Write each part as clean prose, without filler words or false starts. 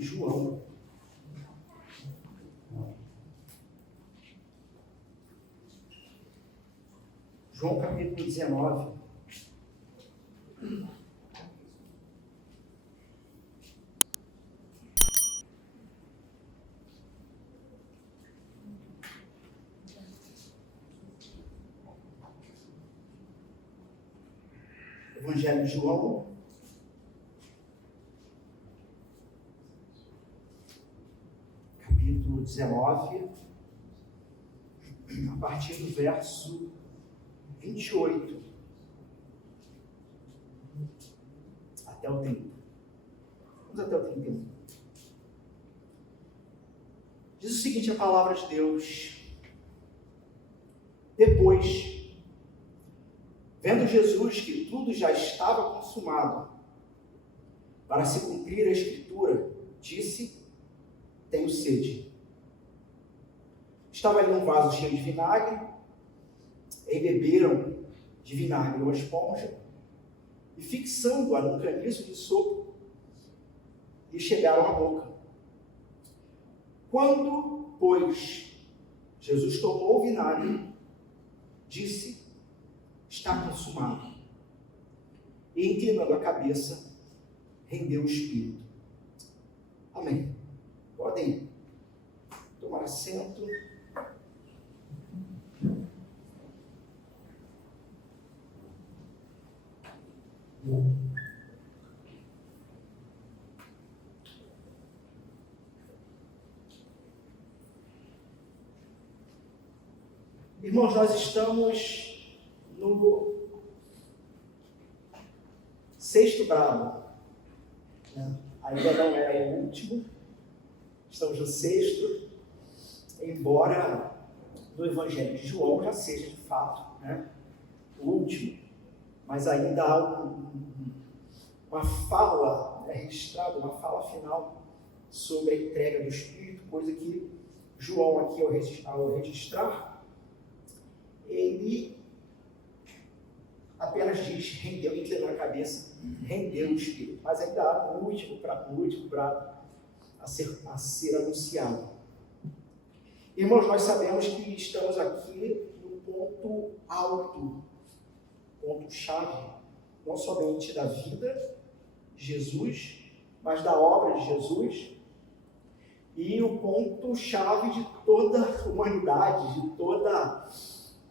de João. João capítulo 19. Evangelho de João, capítulo 19, a partir do verso 28 até o 30. Vamos até o 31. Diz o seguinte a palavra de Deus: Depois, vendo Jesus que tudo já estava consumado, para se cumprir a Escritura, disse: tenho sede. Estava ali um vaso cheio de vinagre, e beberam de vinagre uma esponja, e fixando-a num caniço de sopro, lhe chegaram à boca. Quando, pois, Jesus tomou o vinagre, disse: está consumado. E, inclinando a cabeça, rendeu o espírito. Amém. Podem tomar assento. Irmãos, nós estamos no sexto brado, né? Ainda não é o último, estamos no sexto, embora no Evangelho de João já seja de fato, né, o último, mas ainda há uma fala, né, registrada, uma fala final sobre a entrega do Espírito, coisa que João aqui ao registrar, ele apenas diz, rendeu, inclinou a cabeça, rendeu o Espírito. Mas ainda há um último brado a ser anunciado. Irmãos, nós sabemos que estamos aqui no ponto alto, ponto-chave, não somente da vida de Jesus, mas da obra de Jesus, e o ponto-chave de toda a humanidade, de toda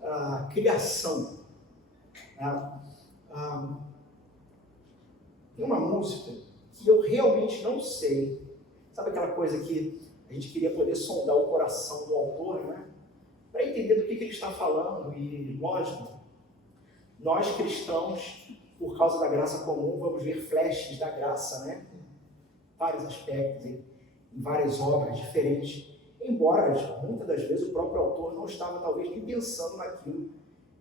a criação. Tem uma música que eu realmente não sei, sabe aquela coisa que a gente queria poder sondar o coração do autor, né? Para entender do que ele está falando. E, lógico, nós cristãos, por causa da graça comum, vamos ver flashes da graça, né? Vários aspectos, em várias obras diferentes, embora muitas das vezes o próprio autor não estava talvez nem pensando naquilo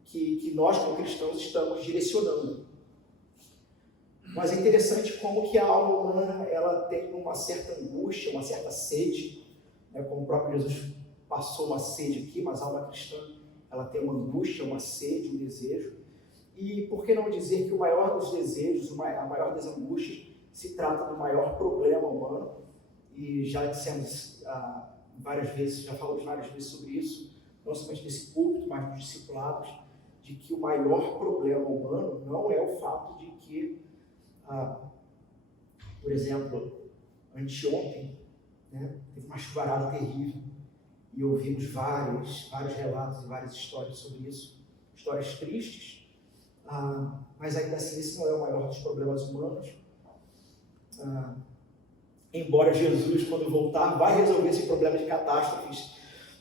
que nós como cristãos estamos direcionando. Mas é interessante como que a alma humana ela tem uma certa angústia, uma certa sede, né? Como o próprio Jesus passou uma sede aqui, mas a alma cristã ela tem uma angústia, uma sede, um desejo. E por que não dizer que o maior dos desejos, a maior das angústias, se trata do maior problema humano? E já dissemos várias vezes, já falamos várias vezes sobre isso, não somente nesse púlpito, mas nos discipulados, de que o maior problema humano não é o fato de que, por exemplo, anteontem, né, teve uma chuvarada terrível e ouvimos vários relatos e várias histórias sobre isso, histórias tristes, mas ainda assim esse não é o maior dos problemas humanos. Embora Jesus, quando voltar, vai resolver esse problema de catástrofes,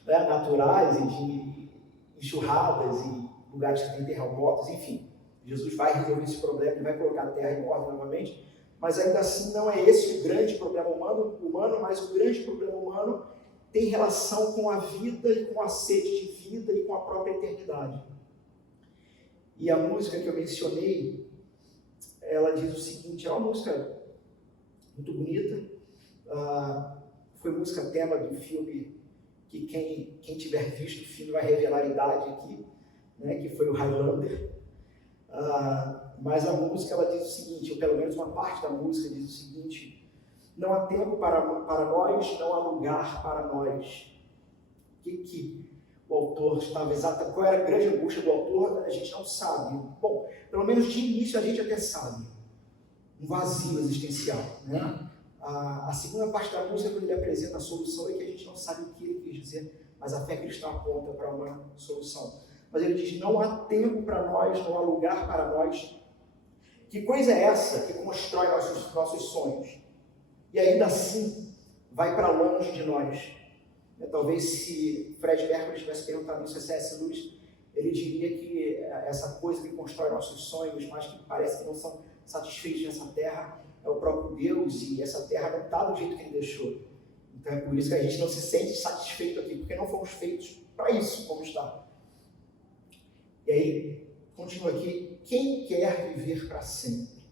né, naturais e de enxurradas e lugares que têm terremotos, enfim. Jesus vai resolver esse problema e vai colocar a terra em ordem novamente, mas ainda assim não é esse o grande problema humano, mas o grande problema humano tem relação com a vida e com a sede de vida e com a própria eternidade. E a música que eu mencionei, ela diz o seguinte, é uma música muito bonita, foi música tema do filme que quem tiver visto o filme vai revelar a idade aqui, né, que foi o Highlander. Mas a música ela diz o seguinte, ou pelo menos uma parte da música diz o seguinte, Não há tempo para nós, não há lugar para nós. O que o autor estava exatamente... Qual era a grande angústia do autor? A gente não sabe. Bom, pelo menos de início a gente até sabe. Um vazio existencial, né? A segunda parte da música, quando ele apresenta a solução, é que a gente não sabe o que ele quis dizer, mas a fé cristã aponta para uma solução. Mas ele diz, não há tempo para nós, não há lugar para nós. Que coisa é essa que constrói nossos sonhos? E ainda assim, vai para longe de nós. Talvez se Fred Mercury tivesse perguntado isso a C.S. Lewis, ele diria que essa coisa que constrói nossos sonhos, mas que parece que não são satisfeitos nessa terra, é o próprio Deus, e essa terra não está do jeito que ele deixou. Então é por isso que a gente não se sente satisfeito aqui, porque não fomos feitos para isso, como está. E aí, continua aqui, quem quer viver para sempre?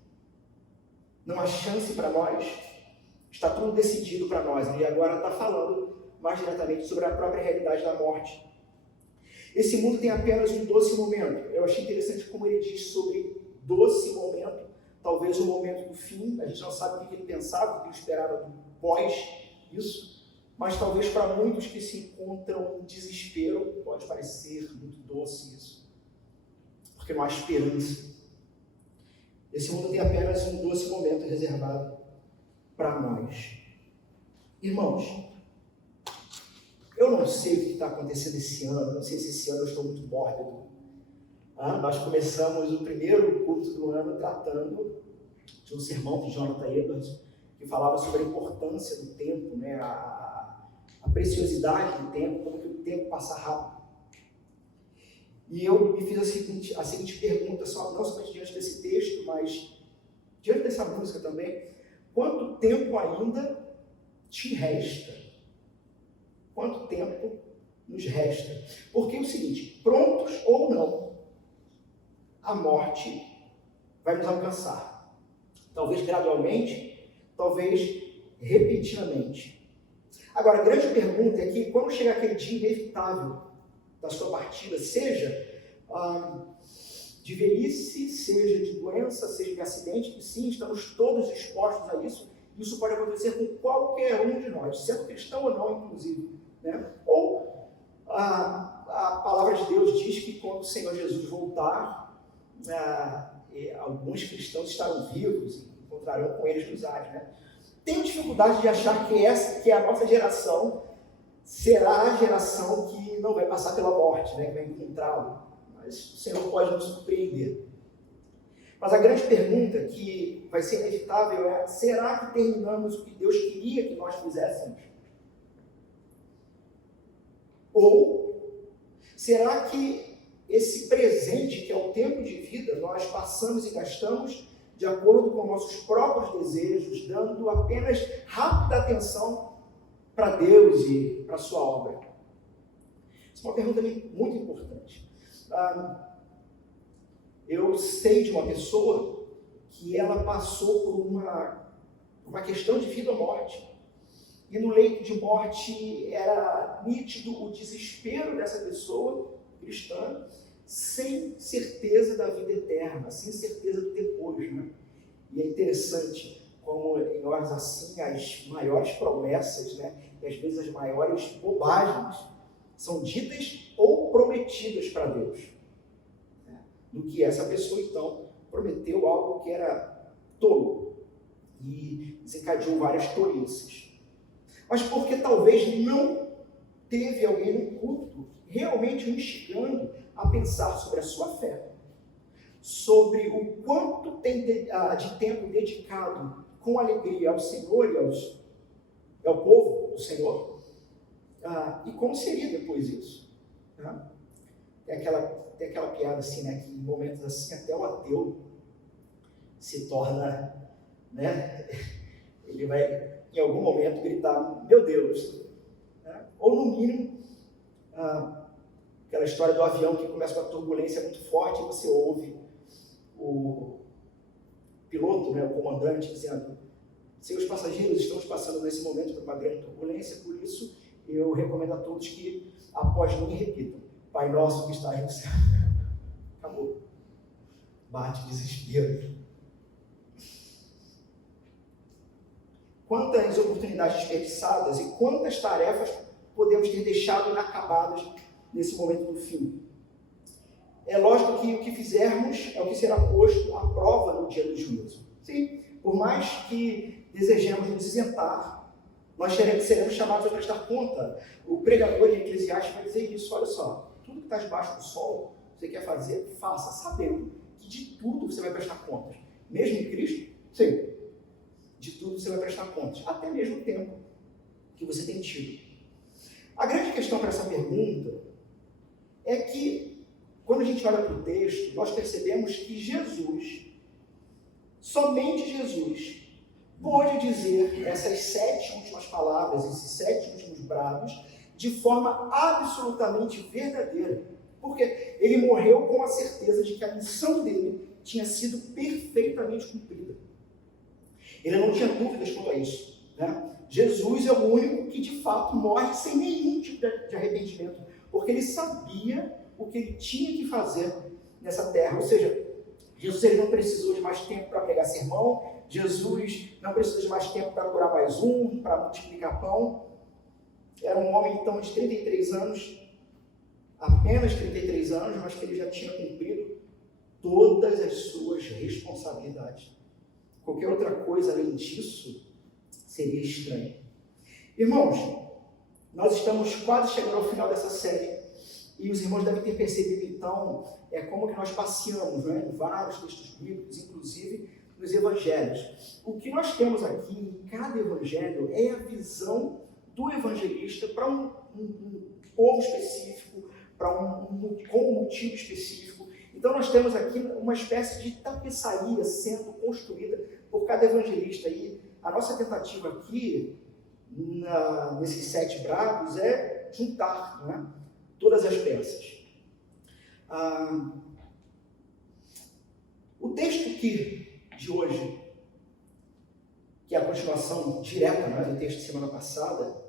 Não há chance para nós, está tudo decidido para nós, e agora está falando mais diretamente sobre a própria realidade da morte. Esse mundo tem apenas um doce momento. Eu achei interessante como ele diz sobre doce momento, talvez o momento do fim. A gente não sabe o que ele pensava, o que ele esperava do pós isso, mas talvez para muitos que se encontram em desespero, pode parecer muito doce isso, porque não há esperança. Esse mundo tem apenas um doce momento reservado para nós. Irmãos, eu não sei o que está acontecendo esse ano, não sei se esse ano eu estou muito mórbido. Nós começamos o primeiro culto do ano tratando de um sermão de Jonathan Edwards, que falava sobre a importância do tempo, né? a preciosidade do tempo, como que o tempo passa rápido. E eu me fiz a seguinte pergunta, não somente diante desse texto, mas diante dessa música também: quanto tempo ainda te resta? Quanto tempo nos resta? Porque é o seguinte, prontos ou não, a morte vai nos alcançar. Talvez gradualmente, talvez repentinamente. Agora, a grande pergunta é que quando chegar aquele dia inevitável da sua partida, seja de velhice, seja de doença, seja de acidente, que sim, estamos todos expostos a isso. Isso pode acontecer com qualquer um de nós, sendo cristão ou não, inclusive. Né? Ou a palavra de Deus diz que quando o Senhor Jesus voltar, alguns cristãos estarão vivos e encontrarão com eles nos ares. Né? Tenho dificuldade de achar que a nossa geração será a geração que não vai passar pela morte, né? Que vai encontrá-lo. Mas o Senhor pode nos surpreender. Mas a grande pergunta que vai ser inevitável é: será que terminamos o que Deus queria que nós fizéssemos? Ou será que esse presente, que é o tempo de vida, nós passamos e gastamos de acordo com nossos próprios desejos, dando apenas rápida atenção para Deus e para a sua obra? Essa é uma pergunta muito importante. Eu sei de uma pessoa que ela passou por uma questão de vida ou morte. E no leito de morte era nítido o desespero dessa pessoa cristã, sem certeza da vida eterna, sem certeza do depois. Né? E é interessante como em horas assim as maiores promessas, né, e às vezes as maiores bobagens são ditas ou prometidas para Deus. Do que essa pessoa então prometeu algo que era tolo e desencadeou várias tolices. Mas porque talvez não teve alguém no culto realmente o instigando a pensar sobre a sua fé, sobre o quanto tem de tempo dedicado com alegria ao Senhor e ao povo do Senhor, e como seria depois isso. Né? Tem aquela piada assim, né, que em momentos assim até o ateu se torna, né, ele vai em algum momento gritar: meu Deus, né? Ou no mínimo aquela história do avião que começa com uma turbulência muito forte e você ouve o piloto, né, o comandante, dizendo: seus passageiros, estamos passando nesse momento por uma grande turbulência, por isso eu recomendo a todos que após mim repitam: Pai nosso que estás no céu. Acabou. Bate desespero. quantas oportunidades desperdiçadas e quantas tarefas podemos ter deixado inacabadas nesse momento do fim. É lógico que o que fizermos é o que será posto à prova no dia do juízo. Sim, por mais que desejemos nos isentar, nós seremos chamados a prestar conta. O pregador em Eclesiastes vai dizer isso, olha só, tudo que está debaixo do sol, você quer fazer, faça, sabendo que de tudo você vai prestar contas. Mesmo em Cristo, sim, de tudo você vai prestar contas, até mesmo o tempo que você tem tido. A grande questão para essa pergunta é que, quando a gente olha para o texto, nós percebemos que Jesus, somente Jesus, pôde dizer essas 7 últimas palavras, esses 7 últimos brados, de forma absolutamente verdadeira. Porque ele morreu com a certeza de que a missão dele tinha sido perfeitamente cumprida. Ele não tinha dúvidas quanto a isso, né? Jesus é o único que de fato morre sem nenhum tipo de arrependimento, porque ele sabia o que ele tinha que fazer nessa terra. Ou seja, Jesus ele não precisou de mais tempo para pregar sermão, Jesus não precisou de mais tempo para curar mais um, para multiplicar pão. Era um homem então de 33 anos, apenas 33 anos, mas que ele já tinha cumprido todas as suas responsabilidades. Qualquer outra coisa além disso seria estranho. Irmãos, nós estamos quase chegando ao final dessa série e os irmãos devem ter percebido então como que nós passeamos, né, em vários textos bíblicos, inclusive nos evangelhos. O que nós temos aqui em cada evangelho é a visão do evangelista para um povo específico, com um motivo específico. Então nós temos aqui uma espécie de tapeçaria sendo construída por cada evangelista. E a nossa tentativa aqui, nesses 7 brados, é juntar, né, todas as peças. O texto de hoje, que é a continuação direta, né, do texto de semana passada,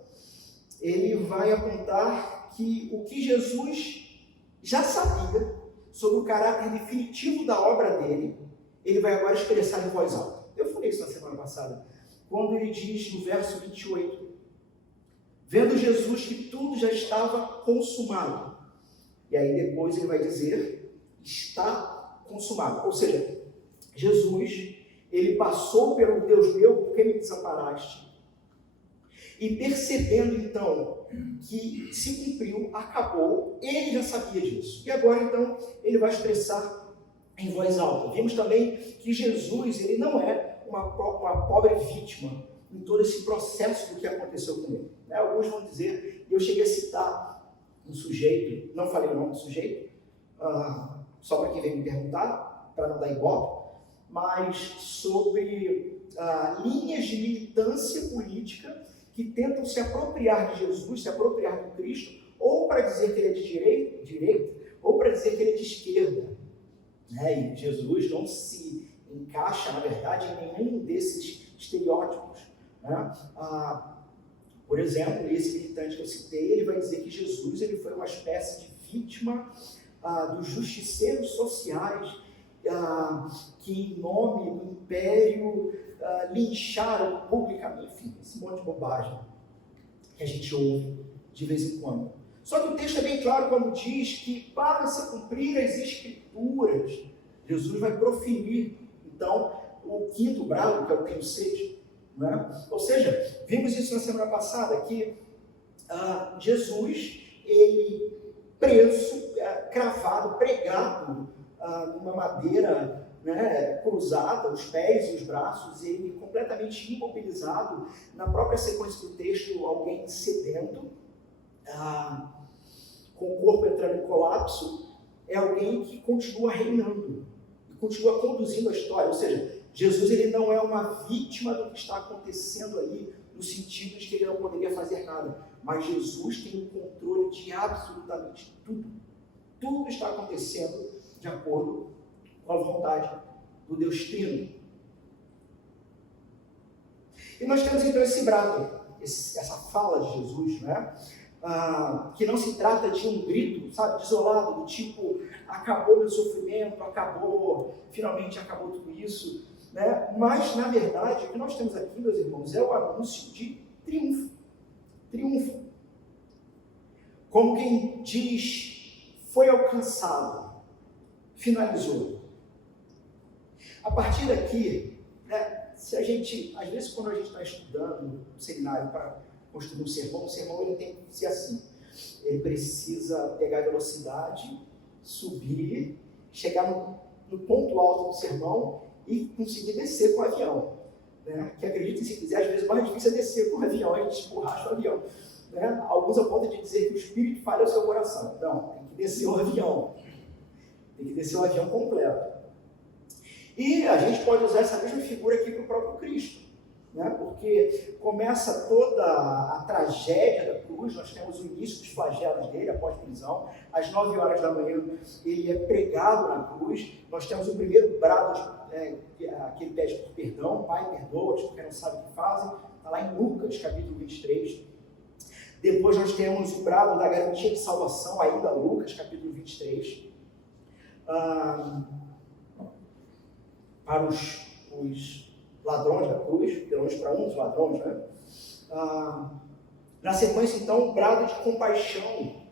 ele vai apontar que o que Jesus já sabia sobre o caráter definitivo da obra dele, ele vai agora expressar em voz alta. Eu falei isso na semana passada, quando ele diz no verso 28, vendo Jesus que tudo já estava consumado. E aí depois ele vai dizer, está consumado. Ou seja, Jesus, ele passou pelo Deus meu, porque me desamparaste. E percebendo então que se cumpriu, acabou, ele já sabia disso. E agora então ele vai expressar em voz alta. Vimos também que Jesus, ele não é uma pobre vítima em todo esse processo do que aconteceu com ele. Alguns vão dizer, e eu cheguei a citar um sujeito, não falei o nome do sujeito, só para quem veio me perguntar, para não dar ibope, mas sobre linhas de militância política que tentam se apropriar de Jesus, se apropriar do Cristo, ou para dizer que ele é de direita, ou para dizer que ele é de esquerda. E Jesus não se encaixa, na verdade, em nenhum desses estereótipos. Por exemplo, esse militante que eu citei, ele vai dizer que Jesus ele foi uma espécie de vítima dos justiceiros sociais que, em nome do império, lincharam publicamente, enfim, esse monte de bobagem que a gente ouve de vez em quando. Só que o texto é bem claro quando diz que, para se cumprir as Escrituras, Jesus vai proferir, então, o 5º brado, que é o tenho sede. Ou seja, vimos isso na semana passada, que Jesus, ele preso, cravado, pregado numa madeira, cruzada, os pés e os braços, ele completamente imobilizado. Na própria sequência do texto, alguém sedento, com o corpo entrando em colapso, é alguém que continua reinando, e continua conduzindo a história. Ou seja, Jesus ele não é uma vítima do que está acontecendo ali, no sentido de que ele não poderia fazer nada, mas Jesus tem o controle de absolutamente tudo. Tudo está acontecendo de acordo com a vontade do Deus Trino. E nós temos então esse brado, essa fala de Jesus, que não se trata de um grito, desolado, do tipo, acabou meu sofrimento, finalmente acabou tudo isso. né? Mas, na verdade, o que nós temos aqui, meus irmãos, é o anúncio de triunfo. Triunfo. Como quem diz, foi alcançado, finalizou. A partir daqui, né, se a gente, às vezes quando a gente está estudando no seminário para construir um sermão ele tem que ser assim. Ele precisa pegar velocidade, subir, chegar no ponto alto do sermão e conseguir descer com o avião. Né? Que acreditem se quiser, às vezes o mais difícil é descer com o avião, a gente esborracha o avião. Né? Alguns apontam de dizer que o espírito falha o seu coração. Não, tem que descer o avião. Tem que descer o avião completo. E a gente pode usar essa mesma figura aqui para o próprio Cristo. Né? Porque começa toda a tragédia da cruz, nós temos o início dos flagelos dele, após prisão, às 9 horas da manhã ele é pregado na cruz, nós temos o primeiro brado que ele pede por perdão, Pai, perdoa-os porque não sabem o que fazem, está lá em Lucas, capítulo 23. Depois nós temos o brado da garantia de salvação, ainda Lucas, capítulo 23. Para os ladrões da cruz, pelo menos para um dos ladrões, né? Na sequência, então, o brado de compaixão,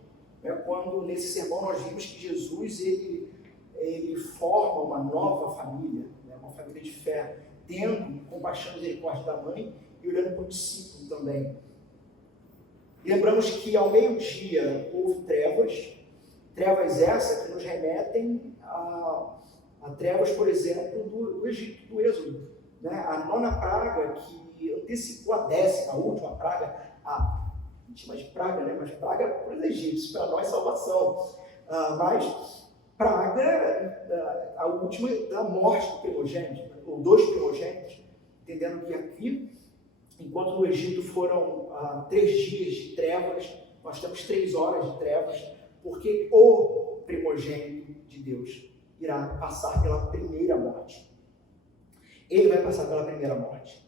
né? Quando nesse sermão nós vimos que Jesus ele forma uma nova família, né? Uma família de fé, tendo compaixão e misericórdia da mãe e olhando para o discípulo também. E lembramos que ao meio-dia houve trevas essas que nos remetem a trevas, por exemplo, do Egito, do Êxodo. Né? A 9ª praga que antecipou a 10ª, a última praga, a gente chama de praga, né? Mas praga para os egípcios, para nós salvação. Mas praga, a última da morte do primogênito, ou dos primogênitos, entendendo que aqui, enquanto no Egito foram 3 dias de trevas, nós temos 3 horas de trevas, porque o primogênito de Deus irá passar pela primeira morte. Ele vai passar pela primeira morte.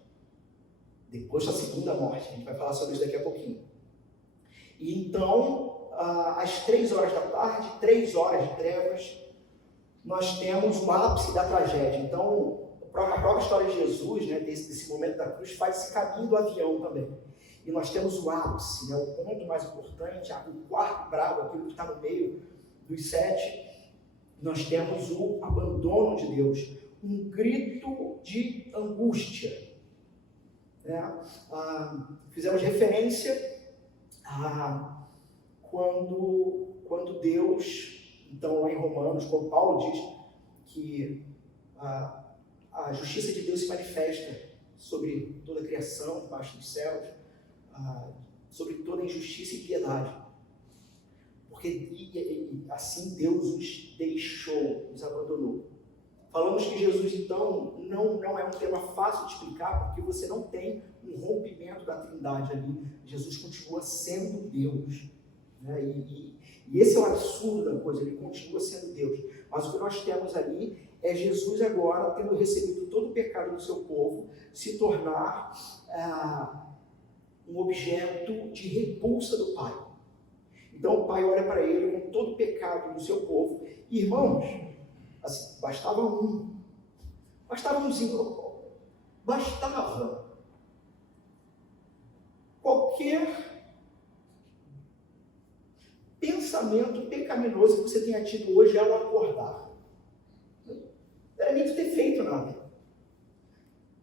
Depois da segunda morte. A gente vai falar sobre isso daqui a pouquinho. E então, às 3 horas da tarde, 3 horas de trevas, nós temos o ápice da tragédia. Então, a própria história de Jesus, né, desse momento da cruz, faz esse caminho do avião também. E nós temos o ápice, né, o ponto mais importante, o 4º brado, aquilo que está no meio dos 7. Nós temos o abandono de Deus, um grito de angústia. Né? Fizemos referência a quando Deus, então lá em Romanos, quando Paulo diz que a justiça de Deus se manifesta sobre toda a criação, debaixo dos céus, sobre toda injustiça e piedade. Porque assim Deus os deixou, os abandonou. Falamos que Jesus, então, não é um tema fácil de explicar, porque você não tem um rompimento da Trindade ali. Jesus continua sendo Deus. Né? E esse é o absurdo da coisa, ele continua sendo Deus. Mas o que nós temos ali é Jesus agora, tendo recebido todo o pecado do seu povo, se tornar um objeto de repulsa do Pai. Então o Pai olha para ele com todo o pecado do seu povo. E, irmãos, assim, bastava qualquer pensamento pecaminoso que você tenha tido hoje ao acordar. Não era nem ter feito nada.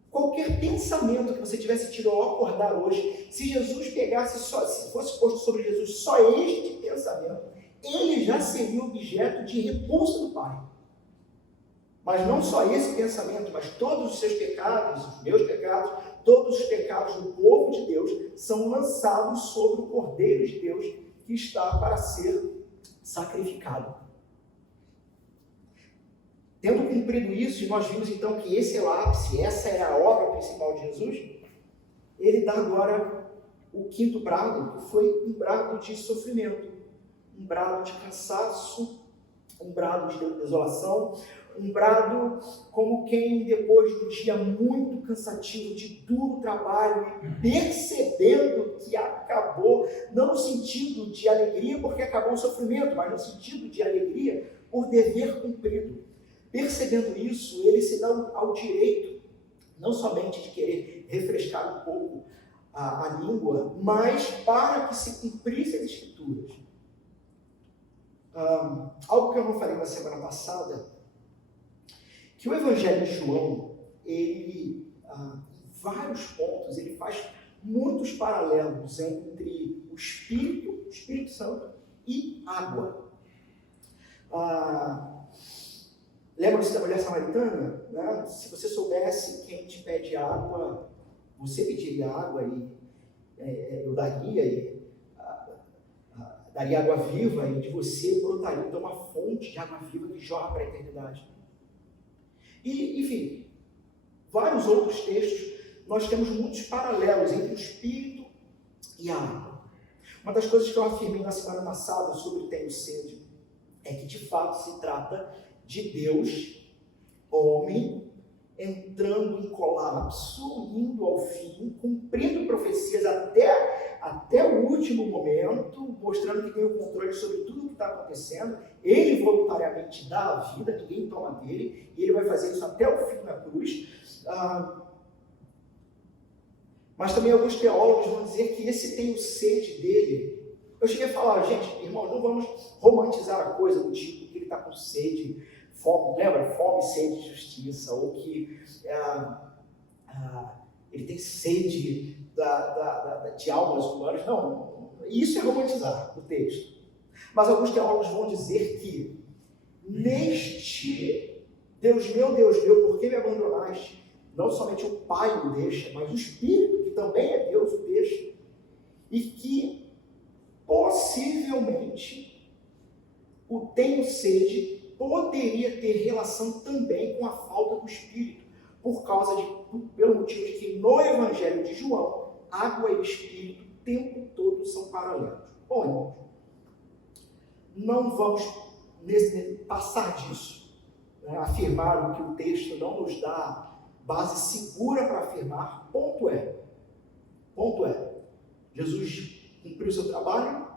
Qualquer pensamento que você tivesse tido ao acordar hoje, se Jesus pegasse se fosse posto sobre Jesus só este pensamento, ele já seria objeto de repulsa do Pai. Mas não só esse pensamento, mas todos os seus pecados, os meus pecados, todos os pecados do povo de Deus são lançados sobre o Cordeiro de Deus que está para ser sacrificado. Tendo cumprido isso, e nós vimos então que esse é o ápice, essa era a obra principal de Jesus, ele dá agora o 5º brado, que foi um brado de sofrimento, um brado de cansaço, um brado de desolação, um brado como quem, depois de um dia muito cansativo, de duro trabalho, percebendo que acabou, não no sentido de alegria porque acabou o sofrimento, mas no sentido de alegria por dever cumprido. Percebendo isso, ele se dá ao direito não somente de querer refrescar um pouco a língua, mas para que se cumprisse as Escrituras. Algo que eu não falei na semana passada, que o Evangelho de João, ele, em vários pontos, ele faz muitos paralelos entre o Espírito Santo e água. Lembra-se da mulher samaritana? Né? Se você soubesse quem te pede água, você pediria água e eu daria, daria água viva, e de você brotaria então uma fonte de água viva que jorra para a eternidade. E, enfim, vários outros textos, nós temos muitos paralelos entre o Espírito e a água. Uma das coisas que eu afirmei na semana passada sobre Tenho Sede é que de fato se trata de Deus, homem, entrando em colapso, indo ao fim, cumprindo profecias até o último momento, mostrando que tem o controle sobre tudo o que está acontecendo. Ele voluntariamente dá a vida, ninguém toma dele, e ele vai fazer isso até o fim na cruz. Mas também alguns teólogos vão dizer que esse Tenho Sede dele. Eu cheguei a falar, gente, irmão, não vamos romantizar a coisa do tipo que ele está com sede, fome, lembra? Fome, sede de justiça, ou que ele tem sede de almas humanas. Não, isso é romantizar o texto. Mas alguns teólogos vão dizer que neste Deus meu, por que me abandonaste? Não somente o Pai o deixa, mas o Espírito, que também é Deus, o deixa. E que possivelmente o Tenho Sede poderia ter relação também com a falta do Espírito, pelo motivo de que no Evangelho de João, água e Espírito o tempo todo são paralelos. Bom, irmãos, não vamos passar disso, né? Afirmar o que o texto não nos dá base segura para afirmar. Ponto é, Jesus cumpriu seu trabalho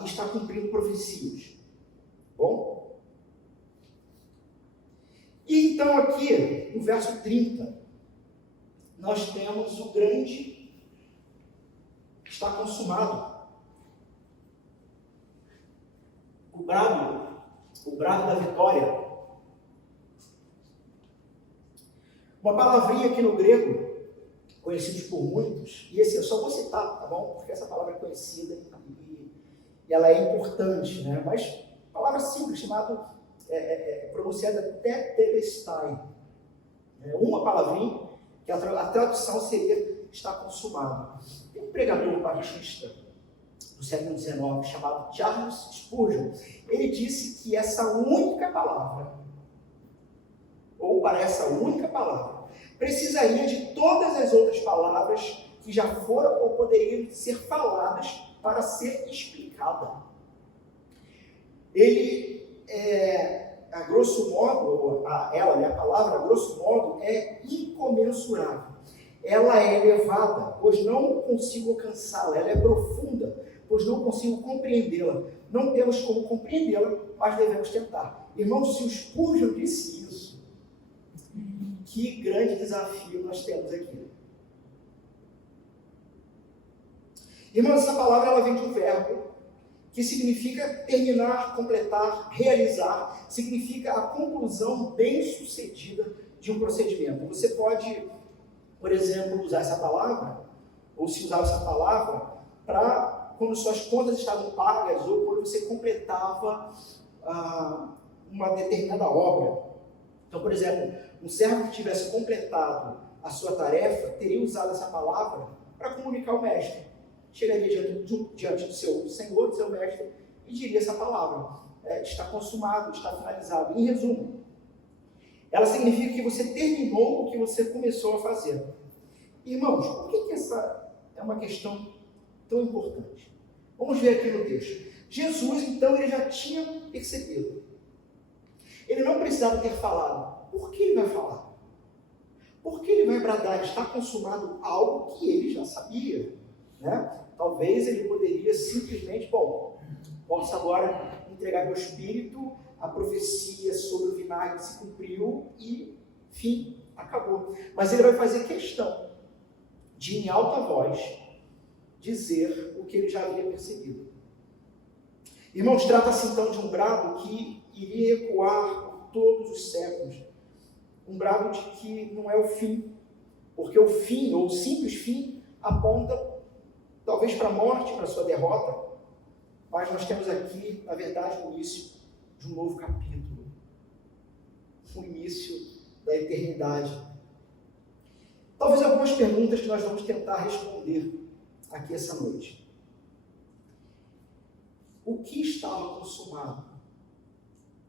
e está cumprindo profecias. Bom? E então aqui, no verso 30, nós temos o grande está consumado. O brado da vitória. Uma palavrinha aqui no grego, conhecida por muitos, e esse eu só vou citar, tá bom? Porque essa palavra é conhecida e ela é importante, né? Mas palavra simples, chamada, pronunciada tetelestai. Uma palavrinha, que a tradução seria está consumado. Tem um pregador batista do século XIX, chamado Charles Spurgeon. Ele disse que essa única palavra, ou para essa única palavra, precisaria de todas as outras palavras que já foram ou poderiam ser faladas para ser explicada. Ele, a grosso modo, a palavra, a grosso modo, é incomensurável. Ela é elevada, pois não consigo alcançá-la. Ela é profunda, pois não consigo compreendê-la. Não temos como compreendê-la, mas devemos tentar. Irmãos, se o Spurgeon disse isso, que grande desafio nós temos aqui. Irmãos, essa palavra ela vem de um verbo que significa terminar, completar, realizar, significa a conclusão bem-sucedida de um procedimento. Você pode, por exemplo, usar essa palavra, ou se usar essa palavra, para quando suas contas estavam pagas, ou quando você completava uma determinada obra. Então, por exemplo, um servo que tivesse completado a sua tarefa, teria usado essa palavra para comunicar ao mestre. Chegaria diante do seu senhor, do seu mestre, e diria essa palavra. Está consumado, está finalizado. Em resumo, ela significa que você terminou o que você começou a fazer. Irmãos, por que essa é uma questão tão importante? Vamos ver aqui no texto. Jesus, então, ele já tinha percebido. Ele não precisava ter falado. Por que ele vai falar? Por que ele vai bradar? Está consumado algo que ele já sabia, né? Talvez ele poderia simplesmente, posso agora entregar meu espírito, a profecia sobre o vinagre se cumpriu e, fim, acabou. Mas ele vai fazer questão de, em alta voz, dizer o que ele já havia percebido. Irmãos, trata-se então de um brado que iria ecoar por todos os séculos. Um brado de que não é o fim, porque o fim, ou o simples fim, aponta talvez para a morte, para a sua derrota, mas nós temos aqui, na verdade, o início de um novo capítulo, o início da eternidade. Talvez algumas perguntas que nós vamos tentar responder aqui essa noite. O que estava consumado?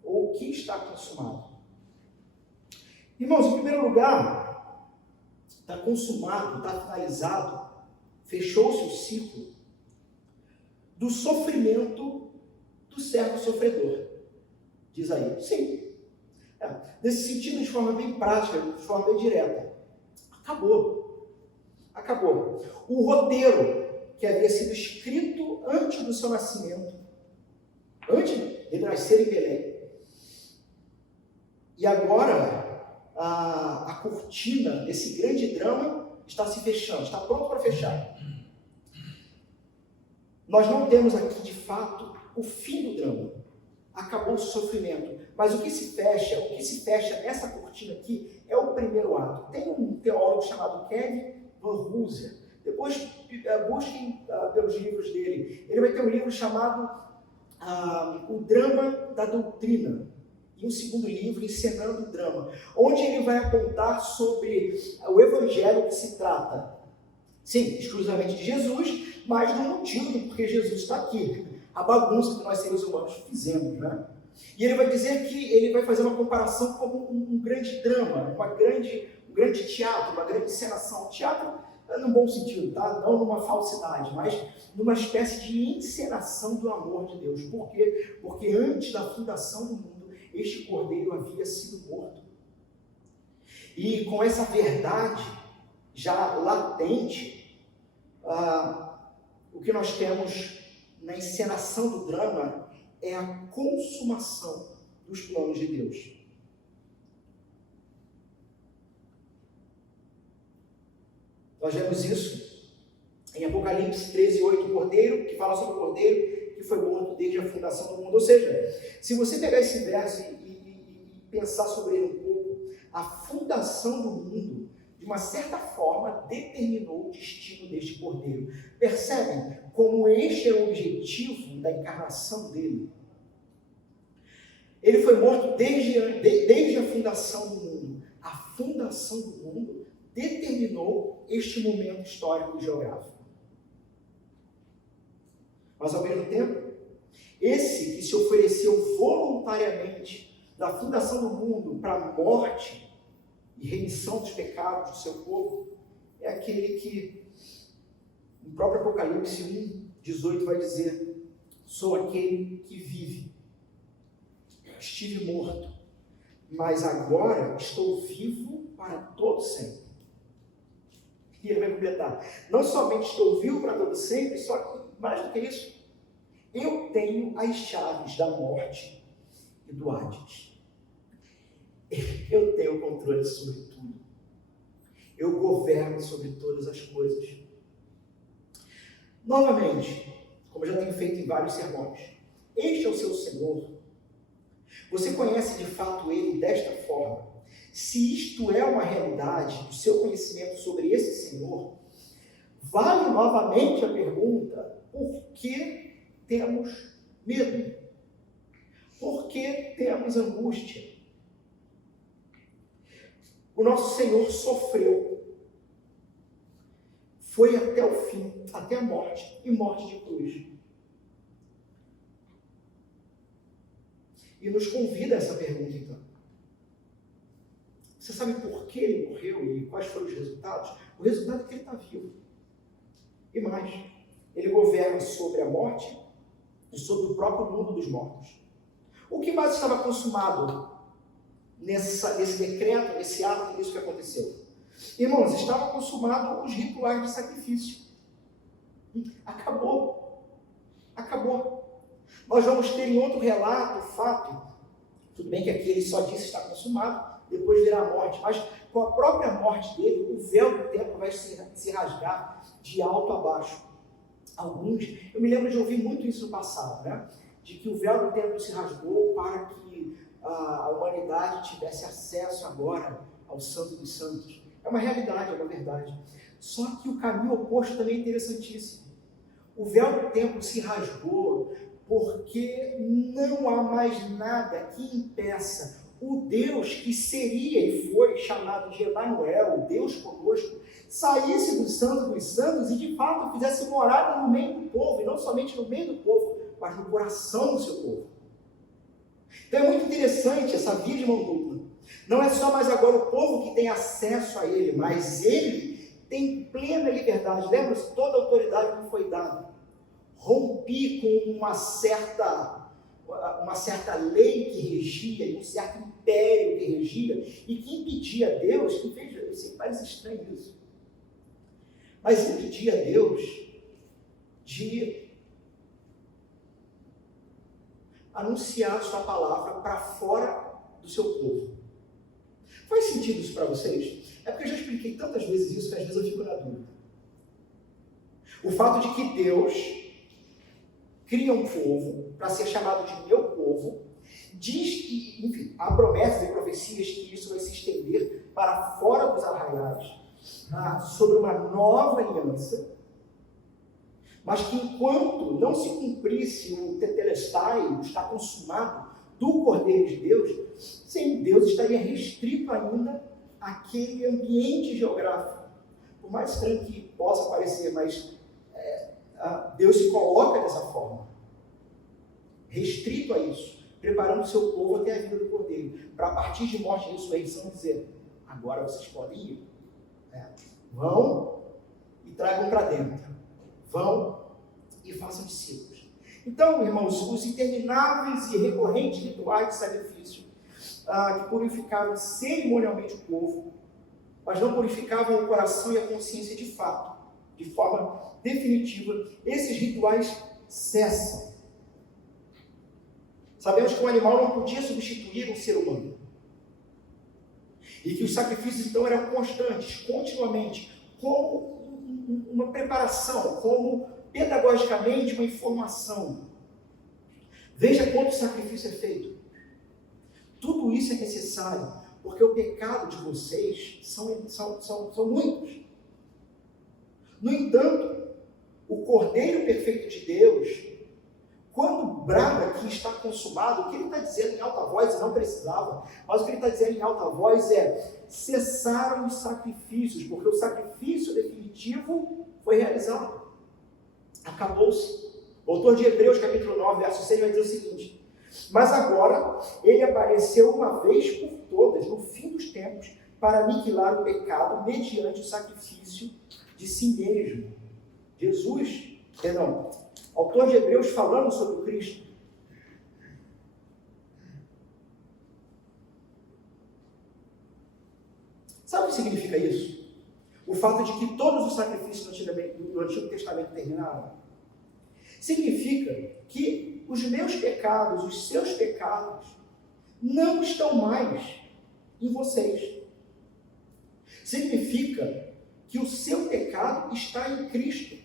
Ou o que está consumado? Irmãos, em primeiro lugar, está consumado, está finalizado, fechou-se o ciclo do sofrimento do servo sofredor. Diz aí, sim. Nesse sentido, de forma bem prática, de forma bem direta. Acabou. Acabou. O roteiro que havia sido escrito antes do seu nascimento, antes de ele nascer em Belém, e agora a cortina desse grande drama está se fechando, está pronto para fechar. Nós não temos aqui, de fato, o fim do drama. Acabou o sofrimento. Mas o que se fecha nessa cortina aqui é o primeiro ato. Tem um teólogo chamado Kevin Van Hooser. Depois busquem pelos livros dele. Ele vai ter um livro chamado O Drama da Doutrina. E um segundo livro, Encenando o Drama, onde ele vai apontar sobre o evangelho que se trata, sim, exclusivamente de Jesus, mas do motivo do porquê Jesus está aqui, a bagunça que nós seres humanos fizemos, né? E ele vai dizer que ele vai fazer uma comparação como um grande drama, um grande teatro, uma grande encenação. Teatro no bom sentido, tá? Não numa falsidade, mas numa espécie de encenação do amor de Deus. Por quê? Porque antes da fundação do mundo, este cordeiro havia sido morto. E com essa verdade já latente, o que nós temos na encenação do drama é a consumação dos planos de Deus. Nós vemos isso em Apocalipse 13:8, o cordeiro, que fala sobre o cordeiro que foi morto desde a fundação do mundo. Ou seja, se você pegar esse verso e pensar sobre ele um pouco, a fundação do mundo, de uma certa forma, determinou o destino deste cordeiro. Percebem como este é o objetivo da encarnação dele? Ele foi morto desde a fundação do mundo. A fundação do mundo determinou este momento histórico e geográfico. Mas, ao mesmo tempo, esse que se ofereceu voluntariamente da fundação do mundo para a morte e remissão dos pecados do seu povo, é aquele que, no próprio Apocalipse 1:18, vai dizer: sou aquele que vive. Estive morto, mas agora estou vivo para todo sempre. E ele vai completar: não somente estou vivo para todo sempre, só que, mais do que isso, eu tenho as chaves da morte e do Hades. Eu tenho controle sobre tudo. Eu governo sobre todas as coisas. Novamente, como eu já tenho feito em vários sermões, este é o seu Senhor. Você conhece de fato Ele desta forma? Se isto é uma realidade, o seu conhecimento sobre esse Senhor, vale novamente a pergunta: por que temos medo? Por que temos angústia? O nosso Senhor sofreu, foi até o fim, até a morte, e morte de cruz. E nos convida a essa pergunta, então. Você sabe por que ele morreu e quais foram os resultados? O resultado é que ele está vivo. E mais, ele governa sobre a morte e sobre o próprio mundo dos mortos. O que mais estava consumado nesse decreto, nesse ato, nisso que aconteceu? Irmãos, estava consumado os rituais de sacrifício. Acabou. Acabou. Nós vamos ter em outro relato o fato, tudo bem que aqui ele só disse está consumado, depois virá a morte, mas com a própria morte dele, o véu do templo vai se rasgar de alto a baixo. Eu me lembro de ouvir muito isso no passado, né? De que o véu do templo se rasgou para que a humanidade tivesse acesso agora ao Santo dos Santos. É uma realidade, é uma verdade. Só que o caminho oposto também é interessantíssimo. O véu do templo se rasgou porque não há mais nada que impeça o Deus que seria e foi chamado de Emanuel, o Deus conosco, saísse do Santo dos Santos e de fato fizesse morada no meio do povo, e não somente no meio do povo, mas no coração do seu povo. Então é muito interessante essa via de mão dupla. Não é só mais agora o povo que tem acesso a ele, mas ele tem plena liberdade. Lembra-se, toda a autoridade que foi dada. Rompi com uma certa lei que regia, e um certo império que regia, e que impedia Deus, que veja, eu sei que parece estranho isso, mas impedia Deus de anunciar a sua palavra para fora do seu povo. Faz sentido isso para vocês? É porque eu já expliquei tantas vezes isso que às vezes eu fico na dúvida. O fato de que Deus cria um povo para ser chamado de meu povo, diz que, enfim, há promessas e profecias que isso vai se estender para fora dos arraiais, sobre uma nova aliança, mas que enquanto não se cumprisse o tetelestai, o está consumado do Cordeiro de Deus, sim, Deus estaria restrito ainda àquele ambiente geográfico. Por mais estranho que possa parecer, mas Deus se coloca dessa forma, restrito a isso, preparando o seu povo até a vida do Cordeiro, para a partir de morte e ressurreição dizer, agora vocês podem ir, vão e tragam para dentro, vão e façam discípulos. Então, irmãos, os intermináveis e recorrentes rituais de sacrifício que purificavam cerimonialmente o povo, mas não purificavam o coração e a consciência de fato, de forma definitiva, esses rituais cessam. Sabemos que um animal não podia substituir um ser humano. E que os sacrifícios, então, eram constantes, continuamente, como uma preparação, como pedagogicamente uma informação. Veja quanto sacrifício é feito. Tudo isso é necessário, porque o pecado de vocês são muitos. No entanto, o Cordeiro perfeito de Deus, quando brada que está consumado, o que ele está dizendo em alta voz, e não precisava, mas o que ele está dizendo em alta voz é, cessaram os sacrifícios, porque o sacrifício definitivo foi realizado. Acabou-se. O autor de Hebreus, capítulo 9, verso 6, vai dizer o seguinte, mas agora ele apareceu uma vez por todas, no fim dos tempos, para aniquilar o pecado mediante o sacrifício de si mesmo. Autor de Hebreus falando sobre o Cristo. Sabe o que significa isso? O fato de que todos os sacrifícios do Antigo Testamento terminaram. Significa que os meus pecados, os seus pecados, não estão mais em vocês. Significa que o seu pecado está em Cristo.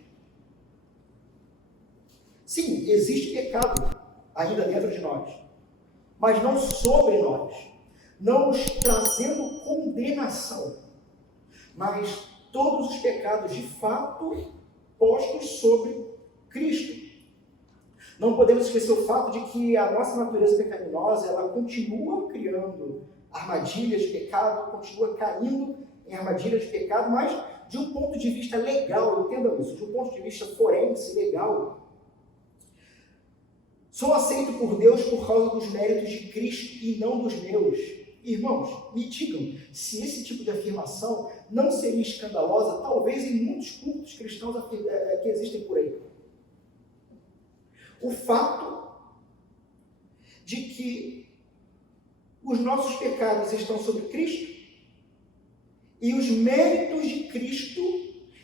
Sim, existe pecado ainda dentro de nós, mas não sobre nós, não nos trazendo condenação, mas todos os pecados de fato postos sobre Cristo. Não podemos esquecer o fato de que a nossa natureza pecaminosa, ela continua criando armadilhas de pecado, continua caindo em armadilhas de pecado, mas de um ponto de vista legal, entendam isso, de um ponto de vista forense, legal. Sou aceito por Deus por causa dos méritos de Cristo e não dos meus. Irmãos, me digam se esse tipo de afirmação não seria escandalosa, talvez em muitos cultos cristãos que existem por aí. O fato de que os nossos pecados estão sobre Cristo e os méritos de Cristo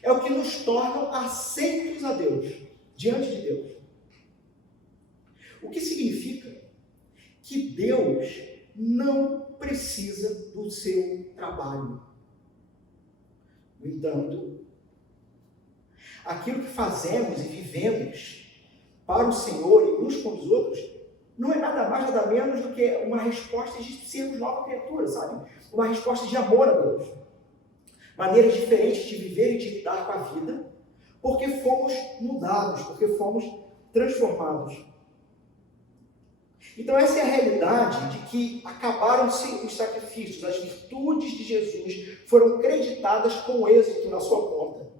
é o que nos tornam aceitos a Deus, diante de Deus. O que significa que Deus não precisa do seu trabalho. No entanto, aquilo que fazemos e vivemos para o Senhor e uns com os outros não é nada mais, nada menos do que uma resposta de sermos nova criatura, sabe? Uma resposta de amor a Deus. Maneiras diferentes de viver e de lidar com a vida, porque fomos mudados, porque fomos transformados. Então essa é a realidade de que acabaram-se os sacrifícios, as virtudes de Jesus foram creditadas com êxito na sua conta.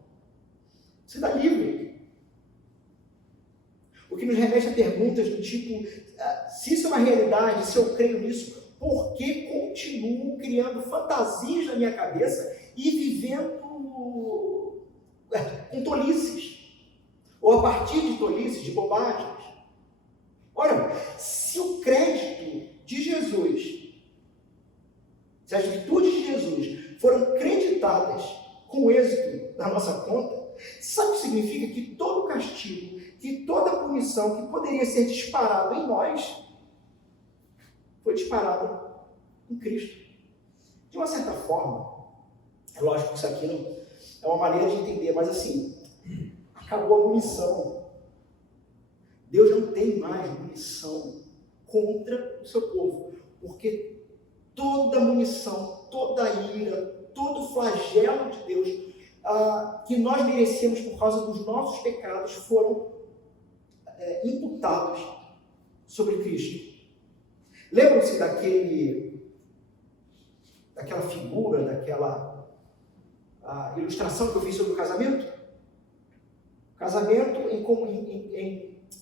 Você está livre. O que nos remete a perguntas do tipo, se isso é uma realidade, se eu creio nisso, por que continuo criando fantasias na minha cabeça e vivendo com tolices? Ou a partir de tolices, de bobagens? Ora, se o crédito de Jesus, se as virtudes de Jesus foram creditadas com êxito na nossa conta, sabe o que significa? Que todo castigo, que toda punição que poderia ser disparado em nós, foi disparado em Cristo. De uma certa forma, é lógico que isso aqui não é uma maneira de entender, mas assim, acabou a munição. Deus não tem mais munição contra o seu povo, porque toda munição, toda ira, todo flagelo de Deus que nós merecemos por causa dos nossos pecados foram imputados sobre Cristo. Lembram-se daquela figura, daquela ilustração que eu fiz sobre o casamento? Casamento em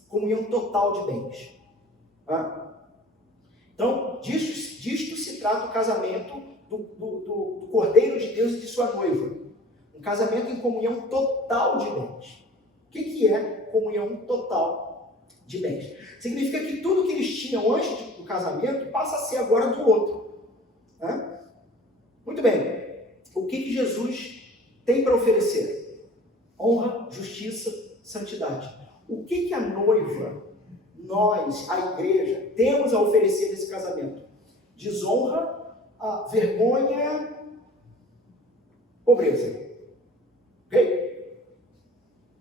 comunhão total de bens. Então, disto se trata o casamento do Cordeiro de Deus e de sua noiva. Um casamento em comunhão total de bens. O que é comunhão total de bens? Significa que tudo que eles tinham antes do casamento passa a ser agora do outro. Muito bem. O que Jesus tem para oferecer? Honra, justiça, santidade. O que a noiva, nós, a igreja, temos a oferecer nesse casamento? Desonra, vergonha, pobreza. Ok?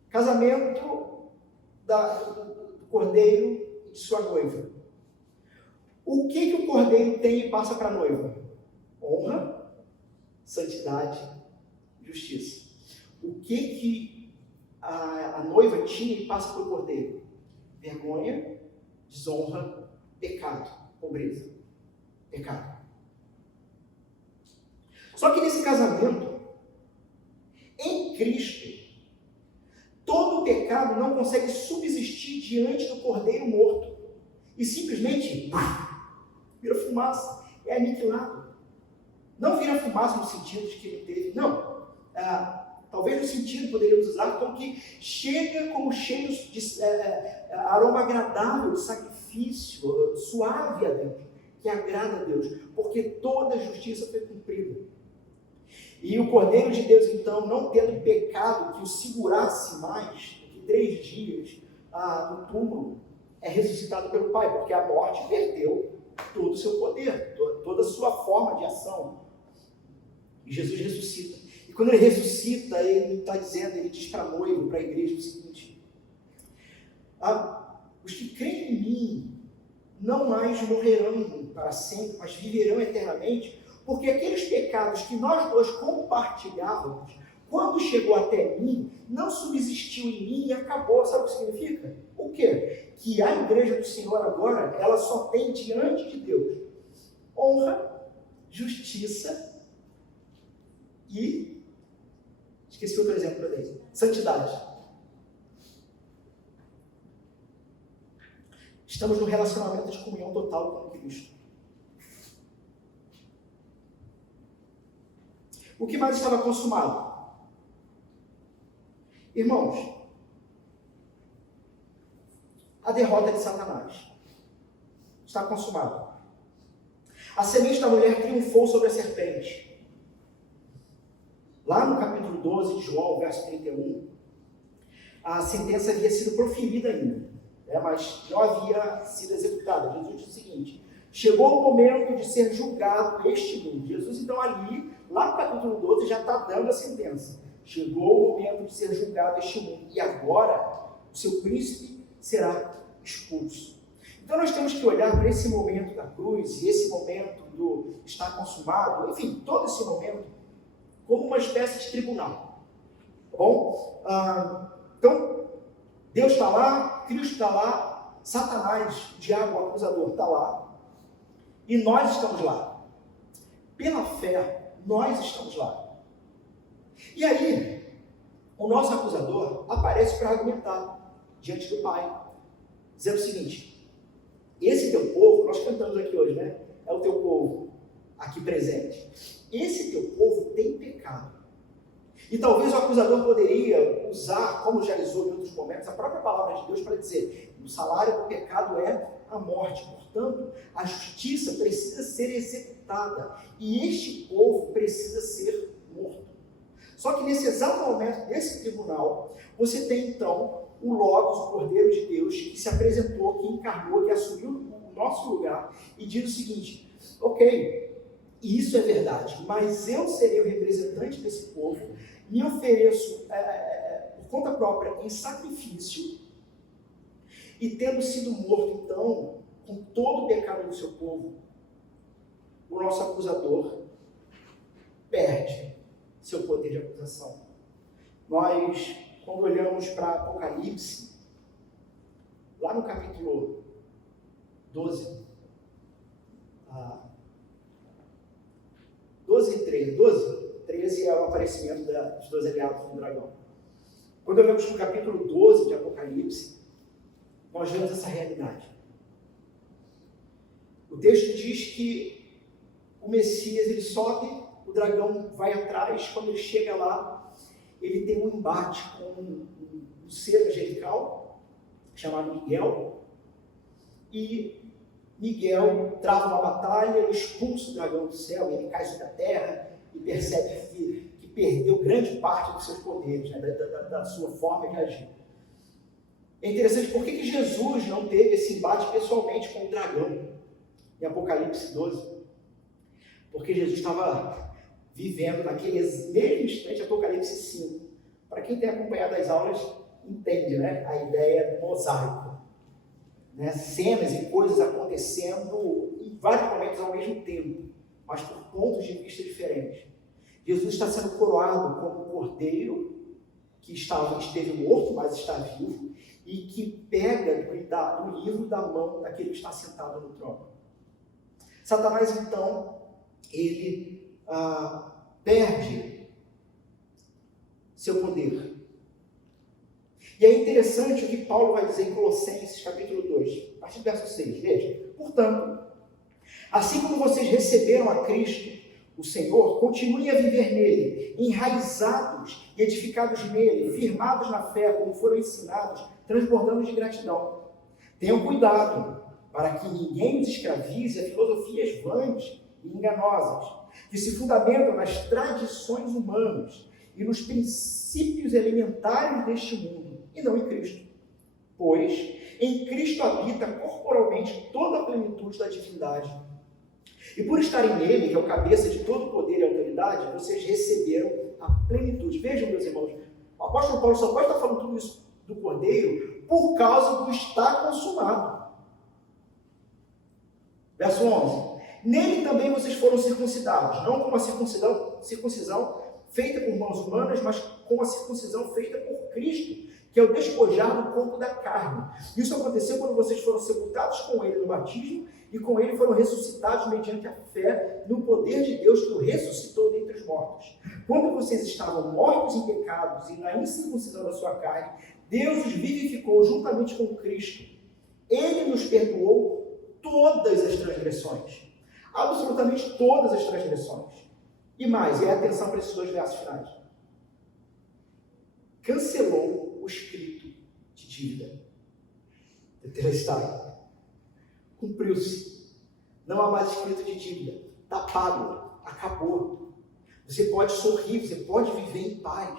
Casamento do cordeiro e de sua noiva. O que o cordeiro tem e passa para a noiva? Honra, santidade, justiça. O que a noiva tinha e passa para o cordeiro? Vergonha, desonra, pecado, pobreza. Pecado. Só que nesse casamento, em Cristo, todo pecado não consegue subsistir diante do cordeiro morto. E simplesmente vira fumaça, é aniquilado. Não vira fumaça no sentido de que ele teve, não. Talvez no sentido poderíamos usar como que chega como cheiro de aroma agradável, de sacrifício, suave a Deus, que agrada a Deus, porque toda a justiça foi cumprida. E o Cordeiro de Deus, então, não tendo pecado que o segurasse mais do que 3 dias no túmulo, é ressuscitado pelo Pai, porque a morte perdeu todo o seu poder, toda a sua forma de ação. E Jesus ressuscita. E quando ele ressuscita, ele está dizendo, ele diz para a noiva, para a igreja o seguinte: os que creem em mim não mais morrerão para sempre, mas viverão eternamente, porque aqueles pecados que nós dois compartilhávamos, quando chegou até mim, não subsistiu em mim e acabou. Sabe o que significa? O quê? Que a igreja do Senhor agora, ela só tem diante de Deus honra, justiça e, esqueci outro exemplo para ele, santidade. Estamos num relacionamento de comunhão total com Cristo. O que mais estava consumado? Irmãos, a derrota de Satanás está consumada. A semente da mulher triunfou sobre a serpente. Lá no capítulo 12 de João, verso 31, a sentença havia sido proferida ainda, mas não havia sido executada. Jesus disse o seguinte: Chegou o momento de ser julgado este mundo. Jesus, então, ali, lá no capítulo 12, já está dando a sentença. Chegou o momento de ser julgado este mundo. E agora, o seu príncipe será expulso. Então, nós temos que olhar para esse momento da cruz, e esse momento do estar consumado, enfim, todo esse momento, como uma espécie de tribunal. Tá bom? Então, Deus está lá, Cristo está lá, Satanás, o diabo, o acusador, está lá. E nós estamos lá. Pela fé, nós estamos lá. E aí, o nosso acusador aparece para argumentar diante do Pai, dizendo o seguinte: esse teu povo, nós cantamos aqui hoje, né? É o teu povo aqui presente. Esse teu povo tem pecado. E talvez o acusador poderia usar, como já usou em outros momentos, a própria palavra de Deus para dizer: o salário do pecado é a morte. Portanto, a justiça precisa ser executada e este povo precisa ser morto. Só que nesse exato momento desse tribunal, você tem então o Logos, o Cordeiro de Deus, que se apresentou, que encarnou, que assumiu o nosso lugar e diz o seguinte: ok, isso é verdade, mas eu serei o representante desse povo, me ofereço por conta própria em sacrifício, e tendo sido morto então com todo o pecado do seu povo, o nosso acusador perde seu poder de acusação. Nós, quando olhamos para Apocalipse, lá no capítulo 12, 12 e 13, 13 é o aparecimento dos 12 aliados do dragão. Quando olhamos para o capítulo 12 de Apocalipse, nós vemos essa realidade. O texto diz que o Messias, ele sobe, o dragão vai atrás, quando ele chega lá, ele tem um embate com um ser angelical, chamado Miguel, e Miguel trava uma batalha, expulsa o dragão do céu, ele cai sobre a terra e percebe que perdeu grande parte dos seus poderes, né, da sua forma de agir. É interessante, por que Jesus não teve esse embate pessoalmente com o dragão em Apocalipse 12? Porque Jesus estava vivendo naquele mesmo instante, Apocalipse 5. Para quem tem acompanhado as aulas, entende, né, a ideia do mosaico. Né? Cenas e coisas acontecendo em vários momentos ao mesmo tempo, mas por pontos de vista diferentes. Jesus está sendo coroado como um cordeiro que esteve morto, mas está vivo, e que pega do livro da mão daquele que está sentado no trono. Satanás, então, ele perde seu poder. E é interessante o que Paulo vai dizer em Colossenses, capítulo 2, a partir do verso 6. Veja: portanto, assim como vocês receberam a Cristo, o Senhor, continuem a viver nele, enraizados e edificados nele, firmados na fé, como foram ensinados, transbordando de gratidão. Tenham cuidado para que ninguém os escravize a filosofias vãs e enganosas, que se fundamentam nas tradições humanas e nos princípios elementares deste mundo, e não em Cristo. Pois em Cristo habita corporalmente toda a plenitude da divindade. E por estarem nele, que é o cabeça de todo poder e autoridade, vocês receberam a plenitude. Vejam, meus irmãos, o apóstolo Paulo só pode estar falando tudo isso do Cordeiro por causa do estar consumado. Verso 11. Nele também vocês foram circuncidados, não com a circuncisão feita por mãos humanas, mas com a circuncisão feita por Cristo, que é o despojar do corpo da carne. Isso aconteceu quando vocês foram sepultados com ele no batismo, e com ele foram ressuscitados mediante a fé no poder de Deus que o ressuscitou dentre os mortos. Quando vocês estavam mortos em pecados e na incircuncisão da sua carne, Deus os vivificou juntamente com Cristo. Ele nos perdoou todas as transgressões. Absolutamente todas as transgressões. E mais, e atenção para esses dois versos finais. Cancelou o escrito de dívida. Tetelestai. Cumpriu-se. Não há mais escrito de dívida. Está pago. Acabou. Você pode sorrir, você pode viver em paz.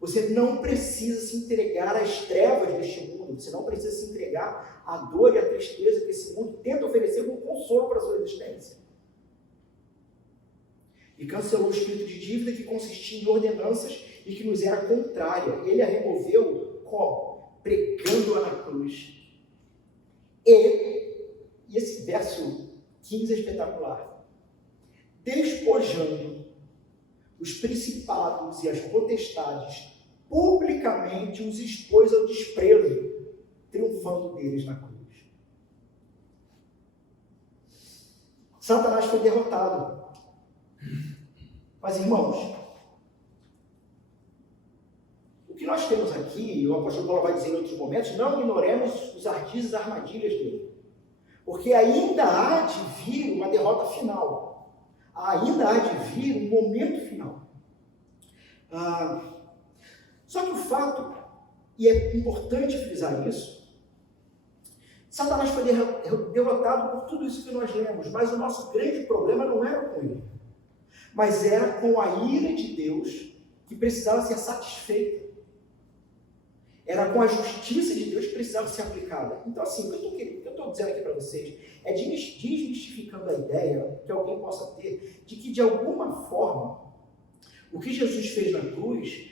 Você não precisa se entregar às trevas deste mundo. Você não precisa se entregar à dor e à tristeza que esse mundo tenta oferecer como consolo para a sua existência. E cancelou o espírito de dívida que consistia em ordenanças e que nos era contrária. Ele a removeu como? Pregando-a na cruz. E esse verso 15 é espetacular. Despojando os principados e as potestades, publicamente os expôs ao desprezo, triunfando deles na cruz. Satanás foi derrotado. Mas, irmãos, o que nós temos aqui, o apóstolo Paulo vai dizer em outros momentos, não ignoremos os ardis e as armadilhas dele. Porque ainda há de vir uma derrota final. Ainda há de vir um momento final. Só que o fato, e é importante frisar isso, Satanás foi derrotado por tudo isso que nós lemos, mas o nosso grande problema não era com ele, mas era com a ira de Deus que precisava ser satisfeita. Era com a justiça de Deus que precisava ser aplicada. Então, assim, o que eu estou dizendo aqui para vocês é desmistificando a ideia que alguém possa ter de que, de alguma forma, o que Jesus fez na cruz